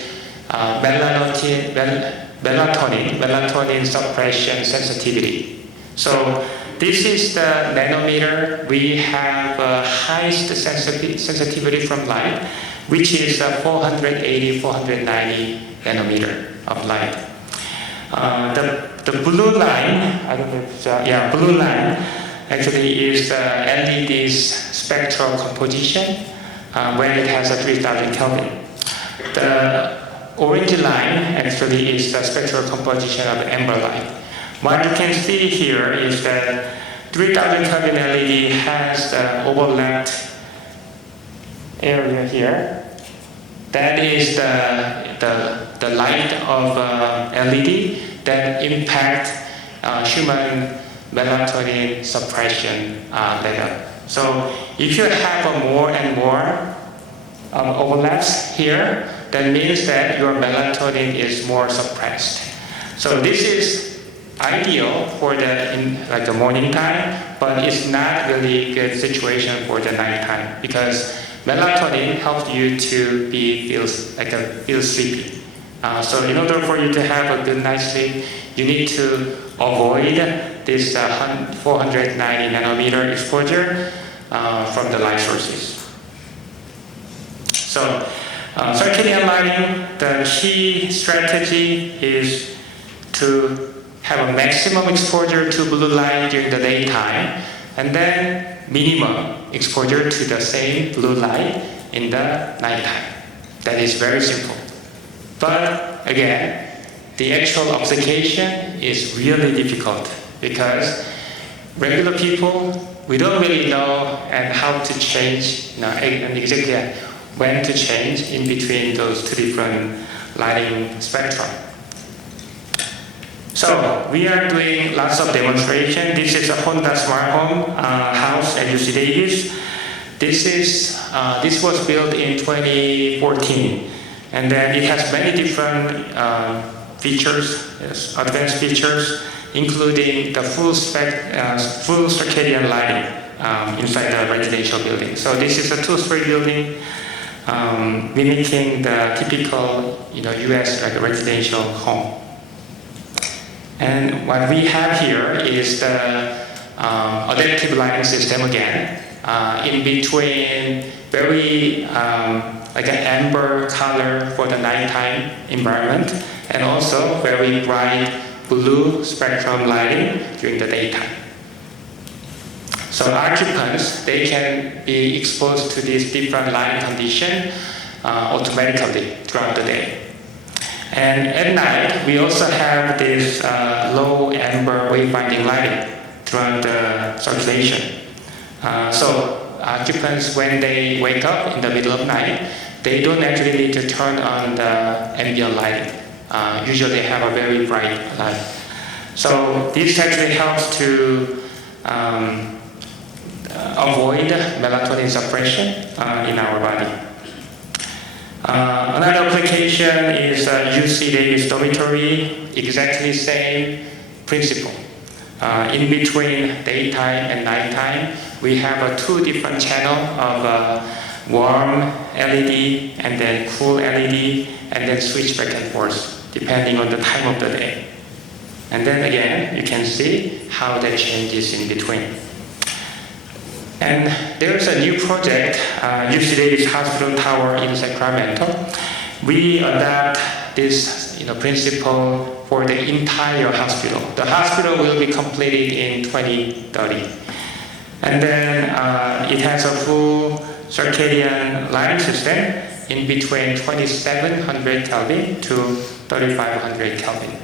melatonin suppression sensitivity. So this is the nanometer. We have highest sensitivity from light, which is 480, 490 nanometer of light. The blue line, I don't know if it's, blue line actually is the LED's spectral composition when it has a 3000 Kelvin. The orange line actually is the spectral composition of amber light. What you can see here is that 3000 Kelvin LED has the overlapped area here. That is the light of LED that impact human melatonin suppression level. So if you have more and more overlaps here, that means that your melatonin is more suppressed. So this is ideal for the morning time, but it's not really a good situation for the nighttime because melatonin helps you to feel sleepy. So in order for you to have a good night's sleep, you need to avoid this 490 nanometer exposure from the light sources. So circadian lighting, the key strategy is to have a maximum exposure to blue light during the daytime and then minimum exposure to the same blue light in the nighttime. That is very simple. But again, the actual application is really difficult because regular people, we don't really know and how to change, and exactly when to change in between those two different lighting spectrum. So we are doing lots of demonstration. This is a Honda smart home house at UC Davis. This was built in 2014, and then it has many different features, advanced features, including the full circadian lighting inside the residential building. So this is a two-story building, mimicking the typical, U.S. residential home. And what we have here is the adaptive lighting system again. in between very like an amber color for the nighttime environment, and also very bright blue spectrum lighting during the daytime. So occupants, they can be exposed to these different lighting conditions automatically throughout the day. And at night, we also have this low amber wayfinding lighting throughout the circulation. So occupants, when they wake up in the middle of night, they don't actually need to turn on the ambient lighting. Usually they have a very bright light. So this actually helps to avoid melatonin suppression in our body. Another application is UC Davis dormitory, exactly same principle. In between daytime and nighttime, we have two different channels of warm LED and then cool LED, and then switch back and forth depending on the time of the day. And then again, you can see how that changes in between. And there's a new project, UC Davis Hospital Tower in Sacramento. We adopt this principle for the entire hospital. The hospital will be completed in 2030. And then it has a full circadian lighting system in between 2700 Kelvin to 3500 Kelvin.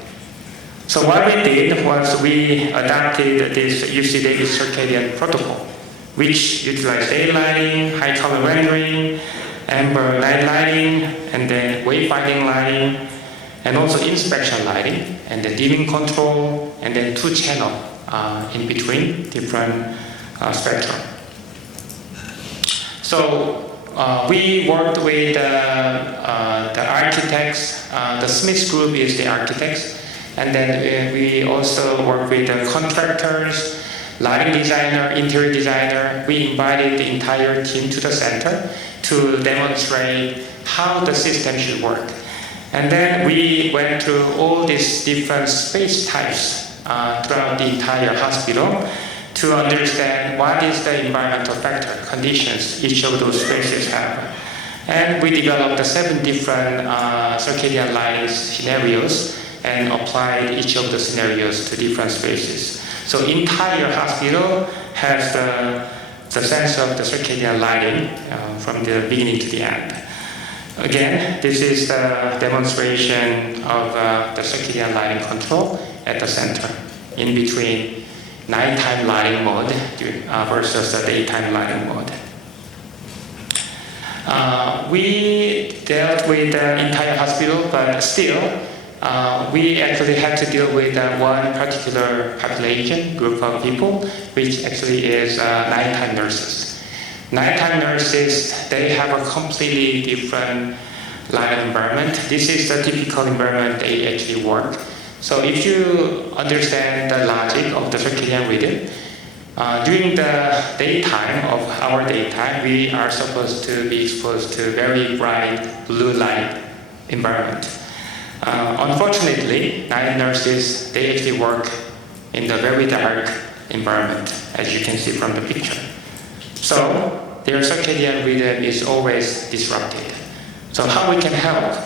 So what we did was we adopted this UC Davis circadian protocol, which utilized day lighting, high color rendering, amber night lighting, and then wayfinding lighting, and also inspection lighting, and then dimming control, and then two channel in between different spectrum. So we worked with the architects. The Smith Group is the architects, and then we also work with the contractors, lighting designer, interior designer. We invited the entire team to the center to demonstrate how the system should work. And then we went through all these different space types throughout the entire hospital to understand what is the environmental factor, conditions each of those spaces have. And we developed 7 different circadian lighting scenarios and applied each of the scenarios to different spaces. So entire hospital has the sense of the circadian lighting from the beginning to the end. Again, this is the demonstration of the circadian lighting control at the center, in between nighttime lighting mode versus the daytime lighting mode. We dealt with the entire hospital, but still, we actually had to deal with one particular population, group of people, which actually is nighttime nurses. Nighttime nurses, they have a completely different light environment. This is the typical environment they actually work. So if you understand the logic of the circadian rhythm, during the daytime of our daytime, we are supposed to be exposed to very bright blue light environment. Unfortunately, night nurses, they actually work in the very dark environment, as you can see from the picture. So their circadian rhythm is always disrupted. So how we can help?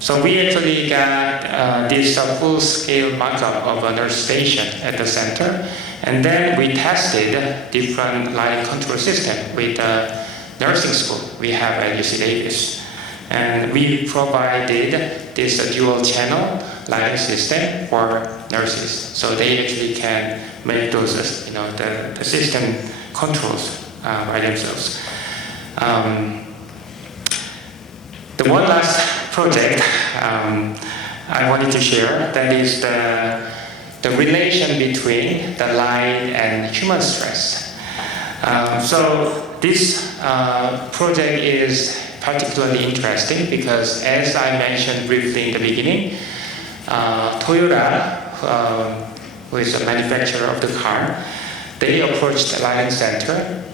So we actually got this full-scale mock-up of a nurse station at the center, and then we tested different lighting control system with the nursing school we have at UC Davis. And we provided this dual channel lighting system for nurses, so they actually can make those, the system controls by themselves. The one last project I wanted to share, that is the relation between the light and human stress. So this project is particularly interesting because, as I mentioned briefly in the beginning, Toyota, who is a manufacturer of the car, they approached the lighting center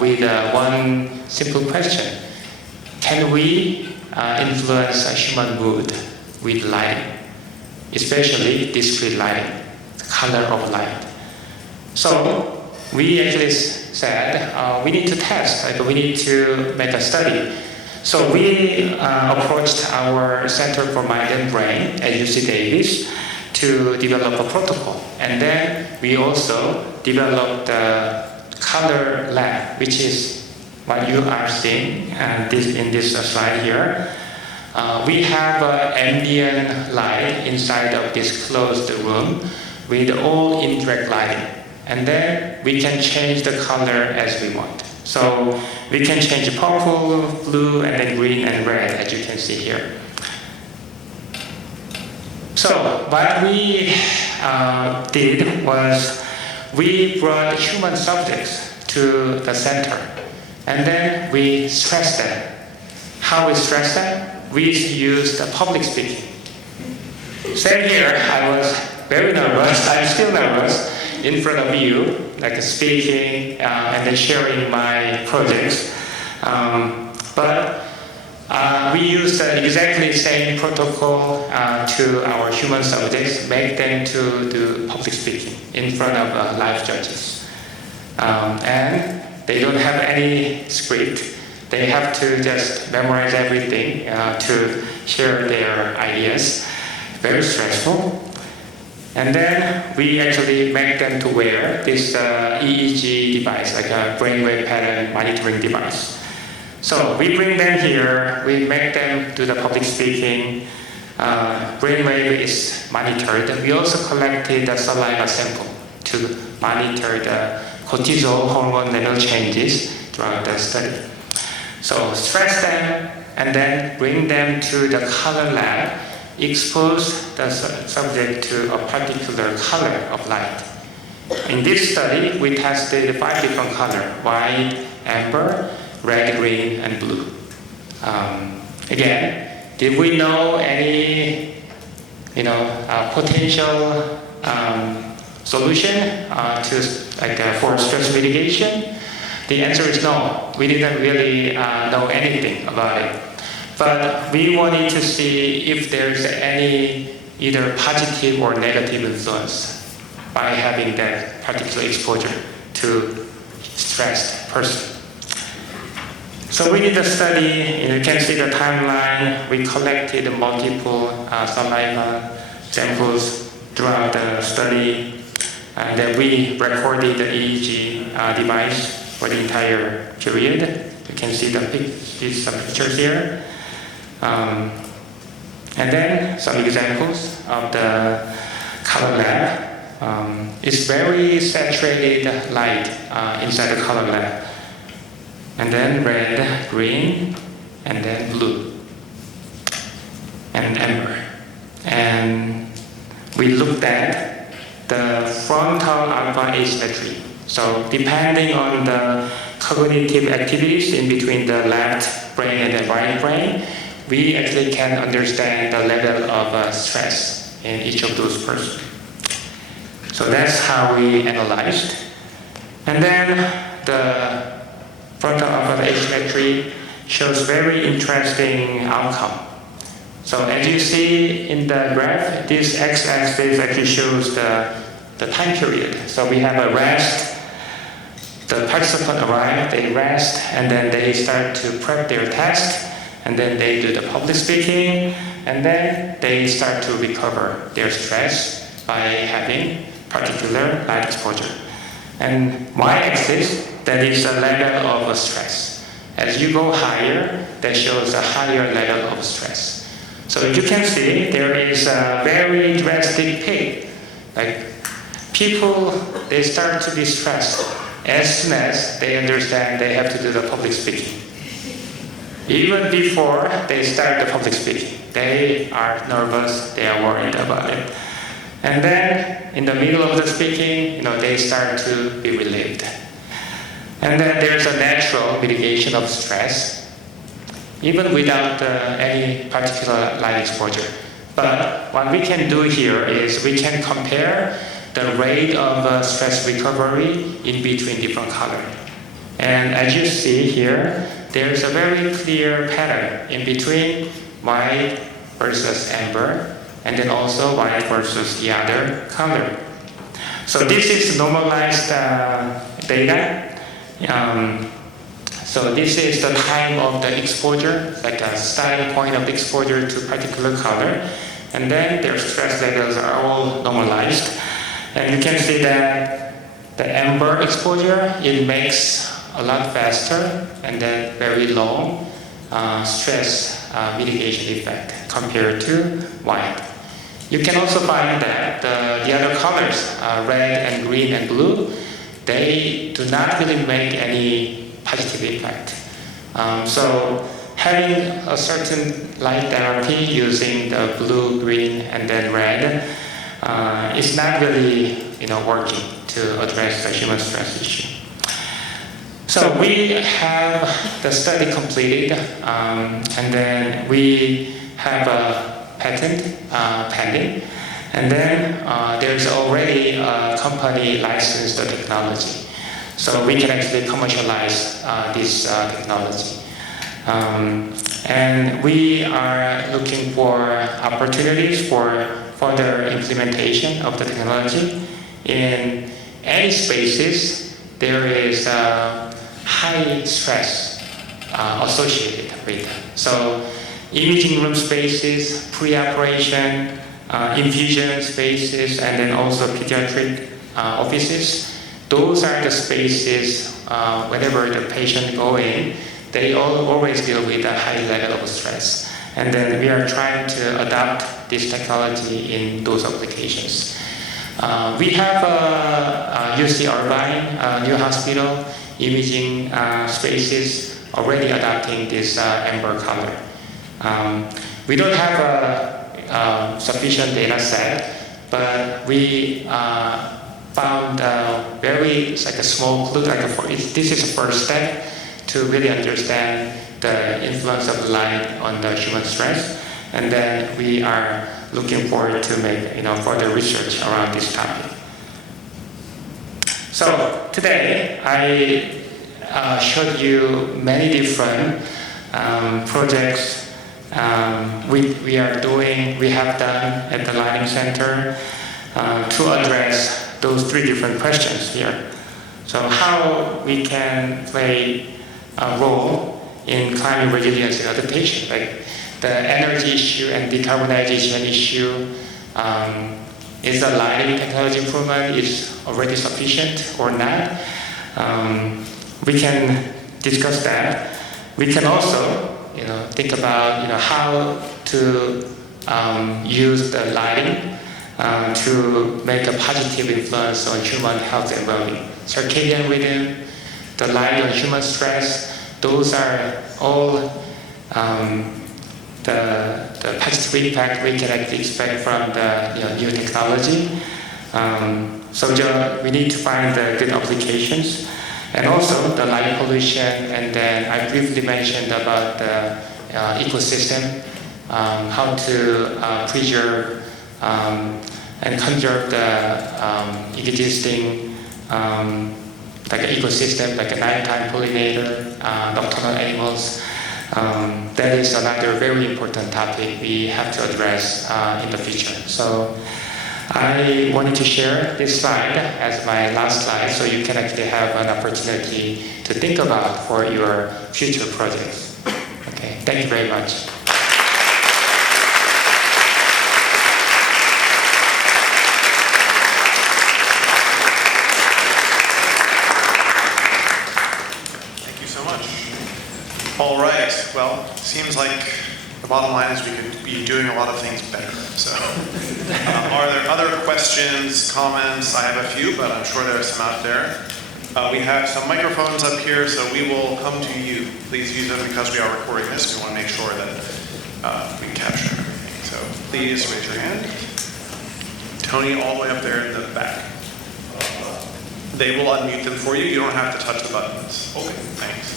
with one simple question: can we influence a human mood with lighting, especially discrete lighting, the color of light? So we actually said, we need to test, like we need to make a study. So we approached our Center for Mind and Brain at UC Davis to develop a protocol. And then we also developed the color lab, which is what you are seeing in this slide here. We have ambient light inside of this closed room with all indirect lighting. And then we can change the color as we want. So we can change purple, blue, and then green and red, as you can see here. So what we did was we brought human subjects to the center, and then we stressed them. How we stressed them? We used public speaking. Same here, I was very nervous. I'm still nervous in front of you, like speaking and then sharing my projects. But we used exactly the same protocol to our human subjects, make them to do public speaking in front of live judges. And they don't have any script. They have to just memorize everything to share their ideas. Very stressful. And then we actually make them to wear this EEG device, like a brainwave pattern monitoring device. So we bring them here, we make them do the public speaking. Brainwave is monitored. We also collected a saliva sample to monitor the cortisol hormone level changes throughout the study. So stress them and then bring them to the color lab, expose the subject to a particular color of light. In this study, we tested 5 different colors: white, amber, red, green, and blue. Again, did we know any potential solution for stress mitigation? The answer is no. We didn't really know anything about it. But we wanted to see if there's any either positive or negative influence by having that particular exposure to stressed person. So we did a study. You can see the timeline. We collected multiple saliva samples throughout the study, and then we recorded the EEG device for the entire period. You can see some pictures here. And then some examples of the color lab. It's very saturated light inside the color lab. And then red, green, and then blue, and amber. And we looked at the frontal alpha asymmetry. So depending on the cognitive activities in between the left brain and the right brain, we actually can understand the level of stress in each of those persons. So that's how we analyzed. And then the frontal alpha asymmetry shows very interesting outcome. So as you see in the graph, this x-axis actually shows the time period. So we have a rest. The participant arrive, they rest, and then they start to prep their test, and then they do the public speaking, and then they start to recover their stress by having particular light exposure. And y-axis, that is the level of stress. As you go higher, that shows a higher level of stress. So you can see there is a very drastic peak. Like people, they start to be stressed as soon as they understand they have to do the public speaking. Even before they start the public speaking, they are nervous, they are worried about it. And then in the middle of the speaking, they start to be relieved. And then there's a natural mitigation of stress, even without any particular light exposure. But what we can do here is we can compare the rate of stress recovery in between different colors. And as you see here, there's a very clear pattern in between white versus amber, and then also white versus the other color. So this is normalized data. So this is the time of the exposure, like a starting point of exposure to particular color. And then their stress levels are all normalized. And you can see that the amber exposure, it makes a lot faster and then very long stress mitigation effect compared to white. You can also find that the other colors, red and green and blue, they do not really make any positive effect. So having a certain light therapy using the blue, green, and then red is not really working to address the human stress issue. So we have the study completed, and then we have a patent pending, and then there's already a company licensed the technology. So we can actually commercialize this technology. And we are looking for opportunities for further implementation of the technology in any spaces there is high stress associated with it. So imaging room spaces, pre-operation, infusion spaces, and then also pediatric offices. Those are the spaces whenever the patient go in, they always deal with a high level of stress. And then we are trying to adopt this technology in those applications. We have UC Irvine, new hospital, imaging spaces already adopting this amber color. We don't have a sufficient data set, but we found it's like a small clue, this is the first step to really understand the influence of light on the human stress. And then we are looking forward to make further research around this topic. So today I showed you many different projects we have done at the Learning Center to address those three different questions here. So how we can play a role in climate resilience and adaptation, like the energy issue and decarbonization issue. Is the lighting technology improvement is already sufficient or not? We can discuss that. We can also, think about, how to use the lighting to make a positive influence on human health and well-being. Circadian rhythm, the light on human stress, those are all the positive impact we can actually expect from the new technology. So we need to find the good applications, and also the light pollution. And then I briefly mentioned about the ecosystem, how to preserve and conserve the existing like an ecosystem, like a nighttime pollinator, nocturnal animals. That is another very important topic we have to address in the future. So I wanted to share this slide as my last slide, so you can actually have an opportunity to think about for your future projects. Okay, thank you very much. All right, well, seems like the bottom line is we could be doing a lot of things better. So, are there other questions, comments? I have a few, but I'm sure there are some out there. We have some microphones up here, so we will come to you. Please use them because we are recording this. We want to make sure that we capture everything. So please raise your hand. Tony, all the way up there in the back. They will unmute them for you. You don't have to touch the buttons. Okay, thanks.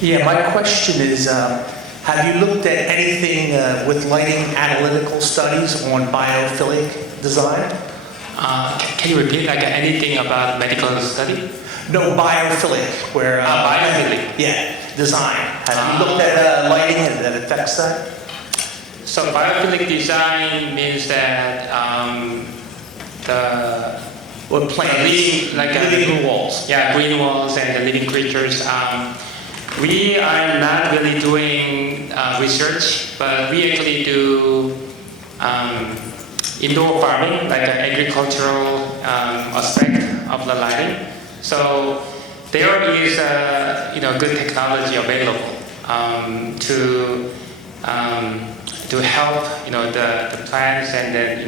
Yeah, my question is, have you looked at anything with lighting analytical studies on biophilic design? Can you repeat, anything about medical study? No, biophilic, where... biophilic? Yeah, design. Have you looked at lighting and that affects that? So biophilic design means that the Or plants, living, like living walls. yeah, green walls and the living creatures. We are not really doing research, but we actually do indoor farming, like an agricultural aspect of the lighting. So there is good technology available to help the plants and then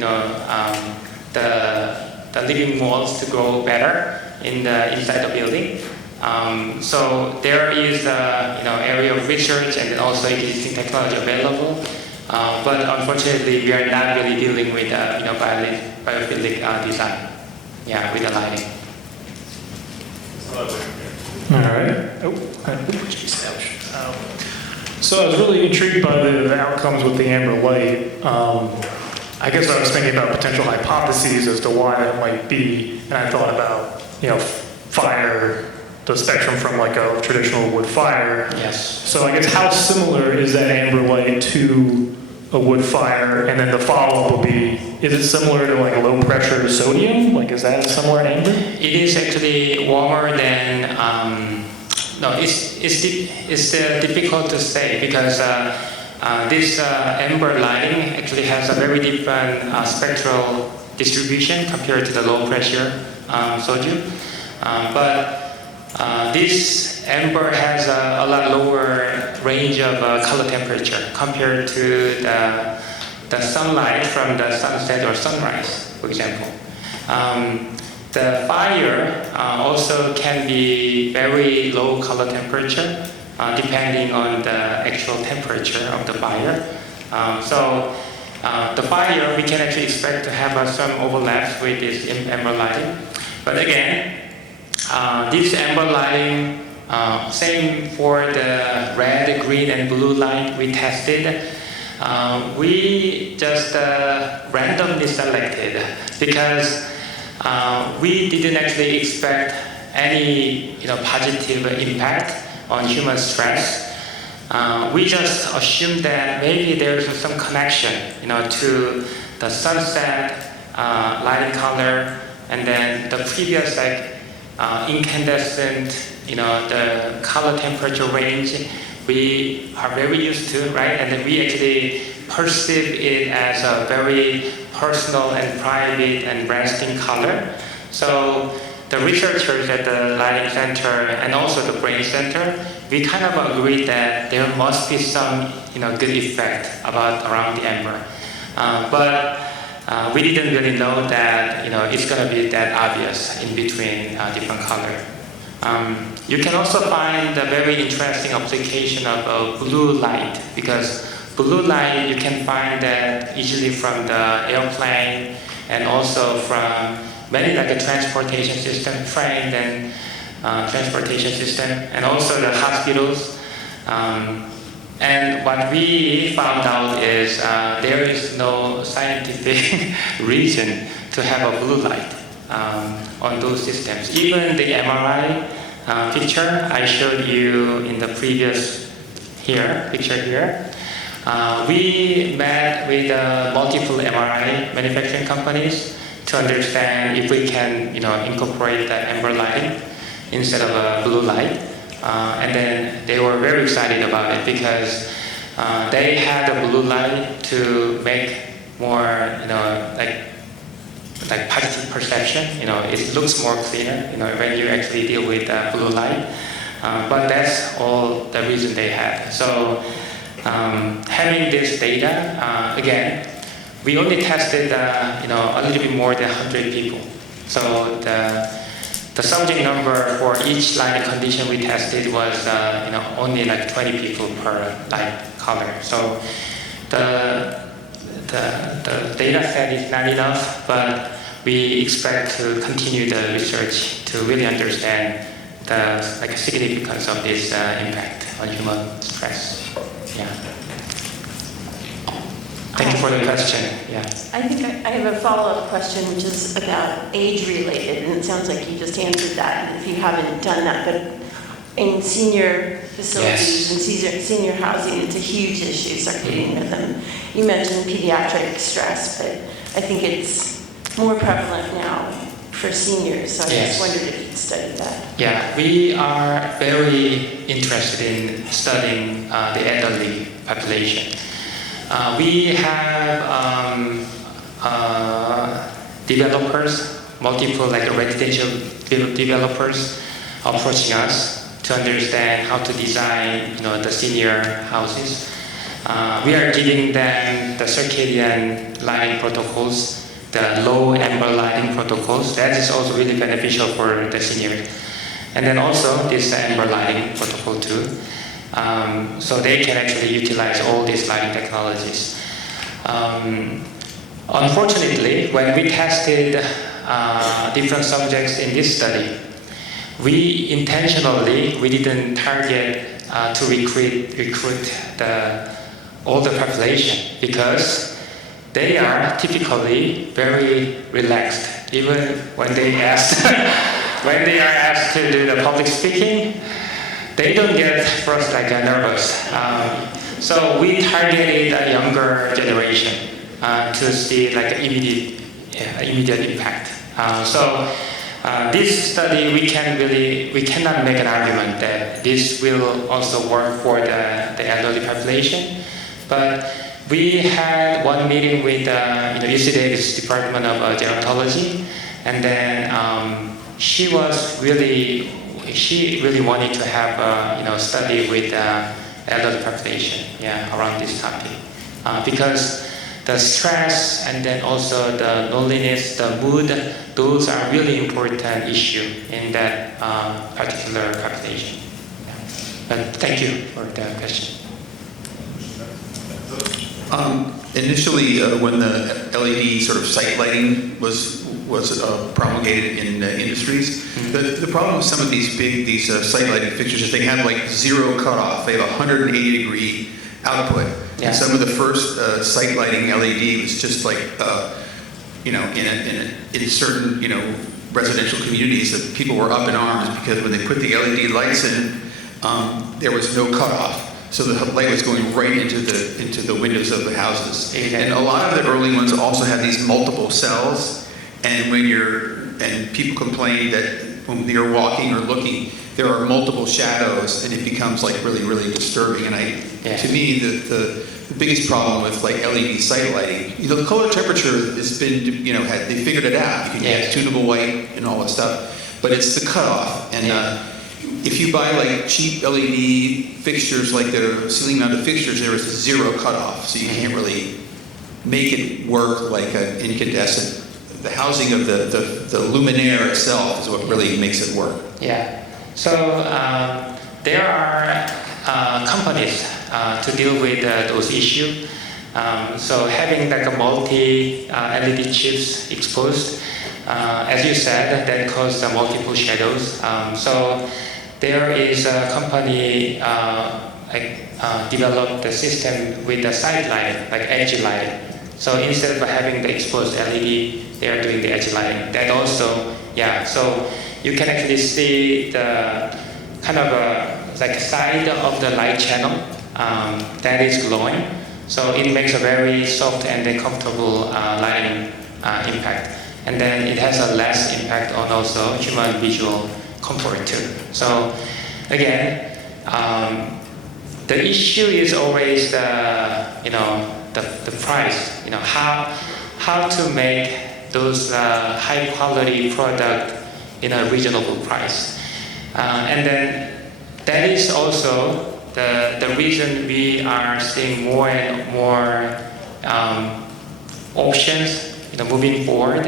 the living walls to grow better inside the building. So there is area of research and then also existing technology available. But unfortunately, we are not really dealing with biophilic design. Yeah, with the lighting. All right. So I was really intrigued by the outcomes with the amber light. I guess I was thinking about potential hypotheses as to why that might be, and I thought about fire, the spectrum from like a traditional wood fire. Yes. So I guess how similar is that amber light to a wood fire? And then the follow-up will be, is it similar to like low pressure sodium? Like, is that a similar amber? It is actually warmer than, it's difficult to say because this amber lighting actually has a very different spectral distribution compared to the low pressure sodium. But this amber has a lot lower range of color temperature compared to the sunlight from the sunset or sunrise, for example. The fire also can be very low color temperature depending on the actual temperature of the fire. So the fire, we can actually expect to have some overlaps with this amber lighting. But again, this amber lighting, same for the red, green, and blue light we tested. We just randomly selected because we didn't actually expect any positive impact on human stress. We just assumed that maybe there's some connection to the sunset lighting color and then the previous incandescent the color temperature range we are very used to, right? And then we actually perceive it as a very personal and private and lasting color. So the researchers at the lighting center and also the brain center, we kind of agreed that there must be some good effect around the amber. But we didn't really know that it's going to be that obvious in between different color. You can also find a very interesting application of blue light because blue light you can find that easily from the airplane and also from many like a transportation system, train and transportation system, and also the hospitals. And what we found out is there is no scientific reason to have a blue light on those systems. Even the MRI picture I showed you in the previous picture here, we met with multiple MRI manufacturing companies to understand if we can incorporate the amber lighting instead of a blue light. And then they were very excited about it because they had a blue light to make more, like positive perception. It looks more clear, when you actually deal with blue light. But that's all the reason they had. So having this data, again, we only tested, a little bit more than 100 people. So the subject number for each light condition we tested was, only like 20 people per light color. So the data set is not enough, but we expect to continue the research to really understand the significance of this impact on human stress. Yeah. Thank you for the question. Yeah. I think I have a follow-up question, which is about age-related, and it sounds like you just answered that if you haven't done that. But in senior facilities Yes. and senior housing, it's a huge issue, circadian rhythm. You mentioned pediatric stress, but I think it's more prevalent now for seniors, so I Yes. just wondered if you'd studied that. Yeah, we are very interested in studying the elderly population. We have developers, multiple like residential developers approaching us to understand how to design, the senior houses. We are giving them the circadian lighting protocols, the low amber lighting protocols. That is also really beneficial for the seniors. And then also this amber lighting protocol too. So they can actually utilize all these lighting technologies. Unfortunately, when we tested different subjects in this study, we didn't target to recruit the older population because they are typically very relaxed. Even when they are asked to do the public speaking, they don't get first like nervous. So we targeted a younger generation to see like immediate impact. This study, we cannot make an argument that this will also work for the elderly population. But we had one meeting with UC Davis Department of Gerontology, and then she really wanted to have a study with elderly population, around this topic, because the stress and then also the loneliness, the mood, those are really important issue in that particular population. But thank you for the question. Initially, when the LED sort of site lighting was promulgated in industries, the problem with some of these site lighting fixtures is they have like zero cutoff. They have 180-degree output. Yeah. And some of the first site lighting LED was just like, in certain residential communities that people were up in arms because when they put the LED lights in, there was no cutoff. So the light was going right into the windows of the houses. Exactly. And a lot of the early ones also had these multiple cells. And people complain that when you're walking or looking, there are multiple shadows, and it becomes like really, really disturbing. And to me, the biggest problem with like LED site lighting, the color temperature has been, they figured it out. You can get tunable white and all that stuff, but it's the cutoff. And if you buy like cheap LED fixtures, like the ceiling mounted fixtures, there is zero cutoff, so you can't really make it work like an incandescent. The housing of the luminaire itself is what really makes it work. Yeah. So there are companies to deal with those issues. So having like a multi LED chips exposed, as you said, that causes multiple shadows. So there is a company developed a system with the side light, like edge light. So instead of having the exposed LED, they are doing the edge lighting. That also, so you can actually see the kind of like side of the light channel that is glowing. So it makes a very soft and comfortable lighting impact. And then it has a less impact on also human visual comfort too. So again, the issue is always the price. How to make those high quality product in a reasonable price. And then that is also the reason we are seeing more and more options moving forward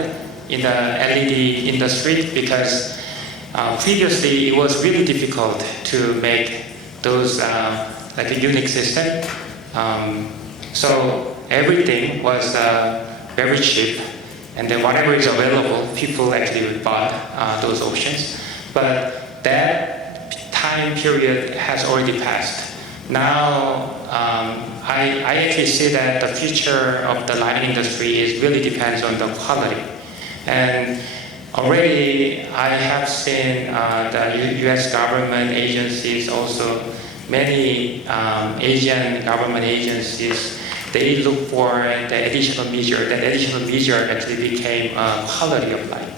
in the LED industry, because previously it was really difficult to make those like a unique system. So everything was very cheap, and then whatever is available, people actually bought those options. But that time period has already passed. Now, I actually see that the future of the lighting industry really depends on the quality. And already I have seen the U.S. government agencies, also many Asian government agencies, they look for the additional measure. That additional measure actually became quality of life.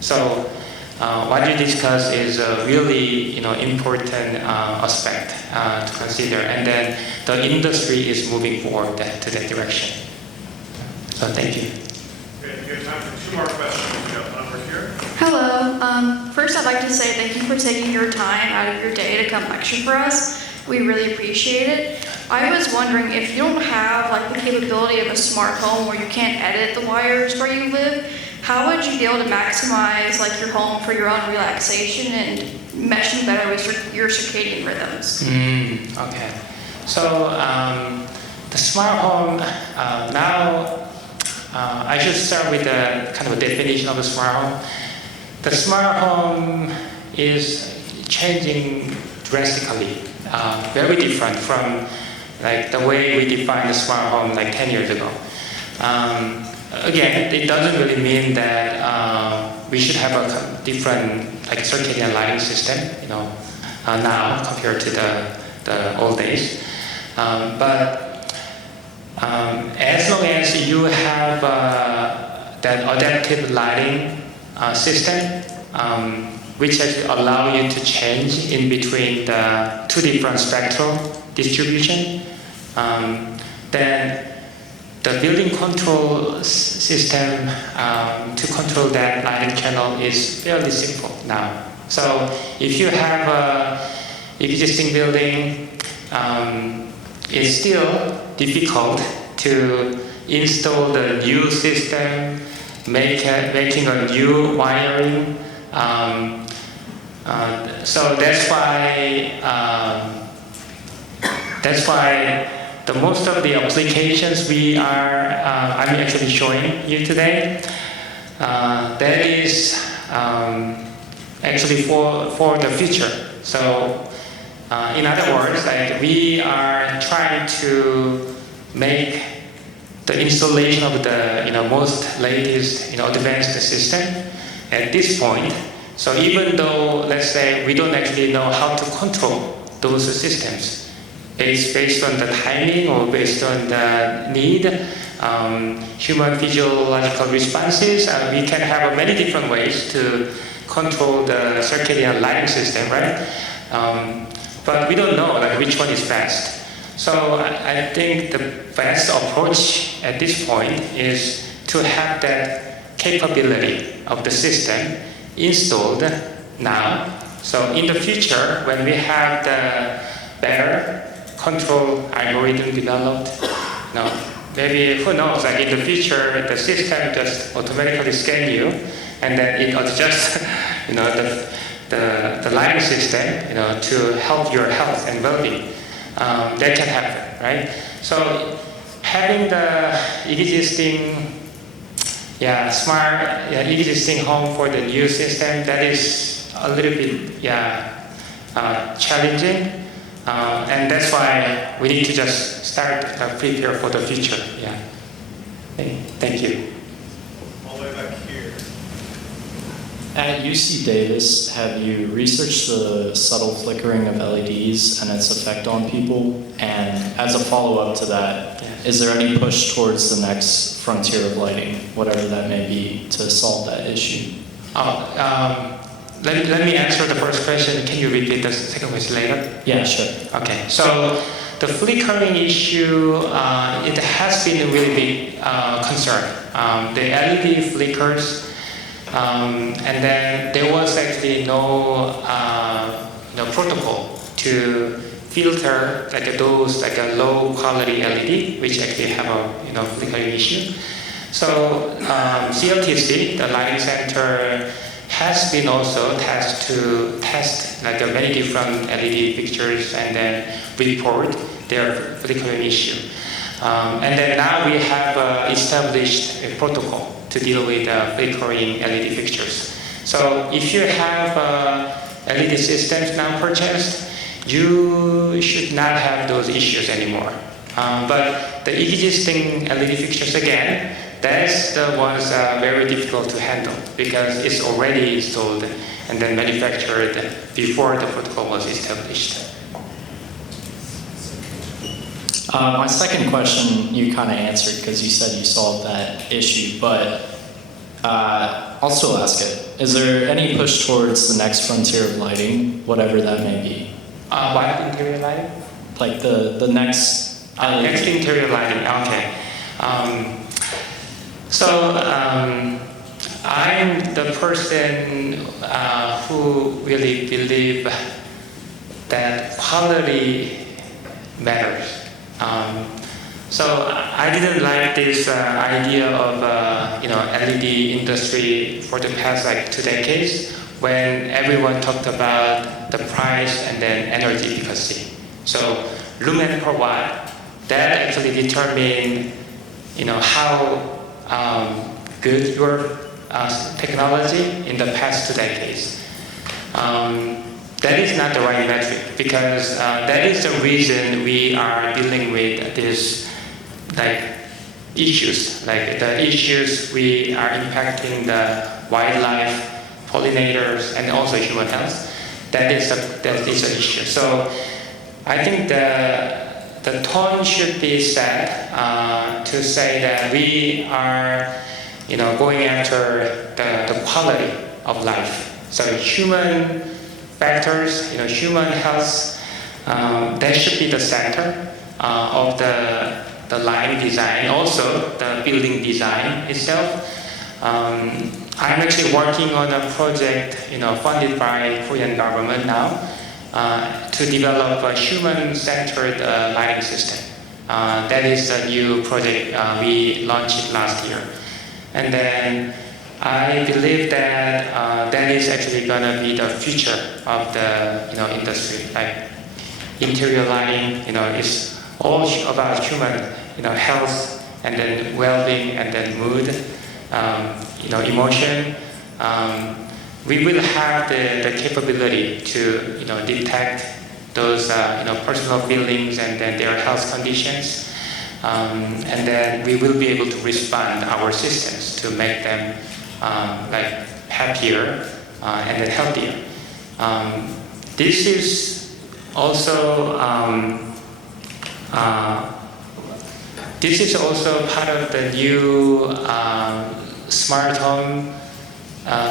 So what you discuss is a really important aspect to consider, and then the industry is moving forward to that direction. So thank you. Great. We have time for 2 more questions. We have one over here. Hello. First, I'd like to say thank you for taking your time out of your day to come lecture for us. We really appreciate it. I was wondering if you don't have like the capability of a smart home where you can't edit the wires where you live, how would you be able to maximize like your home for your own relaxation and meshing better with your circadian rhythms? Okay. So the smart home now. I should start with the kind of a definition of a smart home. The smart home is changing drastically, very different from like the way we defined the smart home like 10 years ago. Again, it doesn't really mean that we should have a different like circadian lighting system, now compared to the old days. But as long as you have that adaptive lighting system, which actually allow you to change in between the 2 different spectral distribution, then the building control system to control that lighting channel is fairly simple now. So if you have an existing building, it's still difficult to install the new system, making a new wiring. So that's why the most of the applications I'm actually showing you today, that is actually for the future. So in other words, like we are trying to make the installation of the most latest advanced system at this point. So even though, let's say, we don't actually know how to control those systems, based on the timing or based on the need, human physiological responses, we can have many different ways to control the circadian lighting system, right? But we don't know like which one is best. So I think the best approach at this point is to have that capability of the system installed now. So in the future, when we have the better control algorithm developed, maybe who knows, like in the future, the system just automatically scan you, and then it adjusts, the lighting system, to help your health and well-being. That can happen, right? So having the existing, smart, existing home for the new system, that is a little bit, challenging, and that's why we need to just start prepare for the future. Yeah. Thank you. All the way back here. At UC Davis, have you researched the subtle flickering of LEDs and its effect on people? And as a follow-up to that, is there any push towards the next frontier of lighting, whatever that may be, to solve that issue? Let me answer the first question. Can you repeat the second question later? Yeah, sure. Okay. So the flickering issue, it has been a really big concern. The LED flickers. And then there was actually no protocol to filter those a low quality LED, which actually have a flickering issue. So CLTC, the lighting center, has been also tasked to test many different LED fixtures and then report their flickering issue. And then now we have established a protocol to deal with flickering LED fixtures. So if you have LED systems now purchased, you should not have those issues anymore. But the existing LED fixtures, again, that's the ones very difficult to handle because it's already installed and then manufactured before the protocol was established. My second question you kind of answered because you said you solved that issue, but I'll still ask it. Is there any push towards the next frontier of lighting, whatever that may be? What interior lighting? Like the next LED? Next interior lighting, okay. I'm the person who really believe that quality matters. So I didn't like this idea of LED industry for the past like 2 decades when everyone talked about the price and then energy efficacy. So lumen per watt, that actually determine how good your technology in the past 2 decades. That is not the right metric because that is the reason we are dealing with these issues. Like the issues we are impacting the wildlife, pollinators, and also human health. That is an issue. So I think the tone should be set to say that we are going after the quality of life. So human factors, human health, that should be the center of the line design, also the building design itself. I'm actually working on a project, funded by Korean government now, to develop a human-centered lighting system. That is a new project we launched last year. And then I believe that that is actually going to be the future of the industry. Like interior lighting, is all about human health and then well-being and then mood, emotion. We will have the capability to detect those personal feelings and then their health conditions. And then we will be able to respond our systems to make them happier and then healthier. This is also part of the new smart home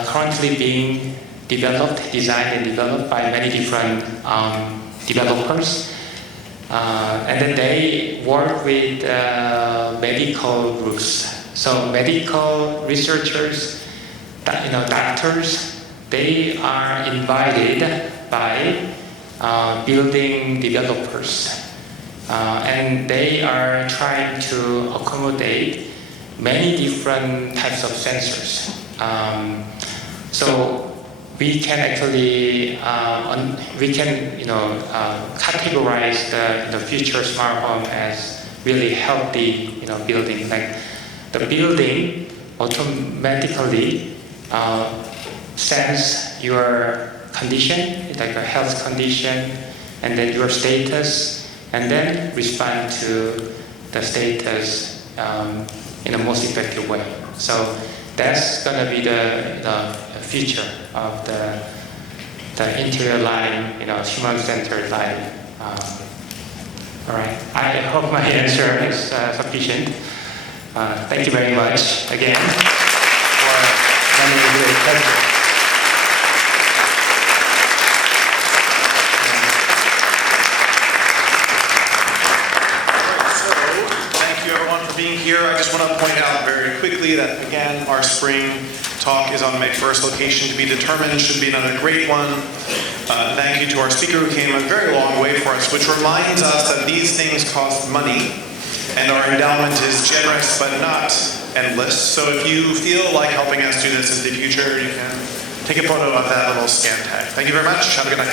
currently being designed and developed by many different developers. And then they work with medical groups. So medical researchers, doctors, they are invited by building developers. And they are trying to accommodate many different types of sensors. So we can actually categorize the future smart home as really healthy building. Like the building automatically sense your condition, like a health condition, and then your status, and then respond to the status in the most effective way. So that's going to be the future of the interior lighting, human-centered lighting. All right. I hope my answer is sufficient. Thank you very much again for letting me do a question. Being here, I just want to point out very quickly that, again, our spring talk is on May 1st, location to be determined, should be another great one. Thank you to our speaker who came a very long way for us, which reminds us that these things cost money, and our endowment is generous but not endless. So if you feel like helping us do this in the future, you can take a photo of that little scan tag. Thank you very much. Have a good night.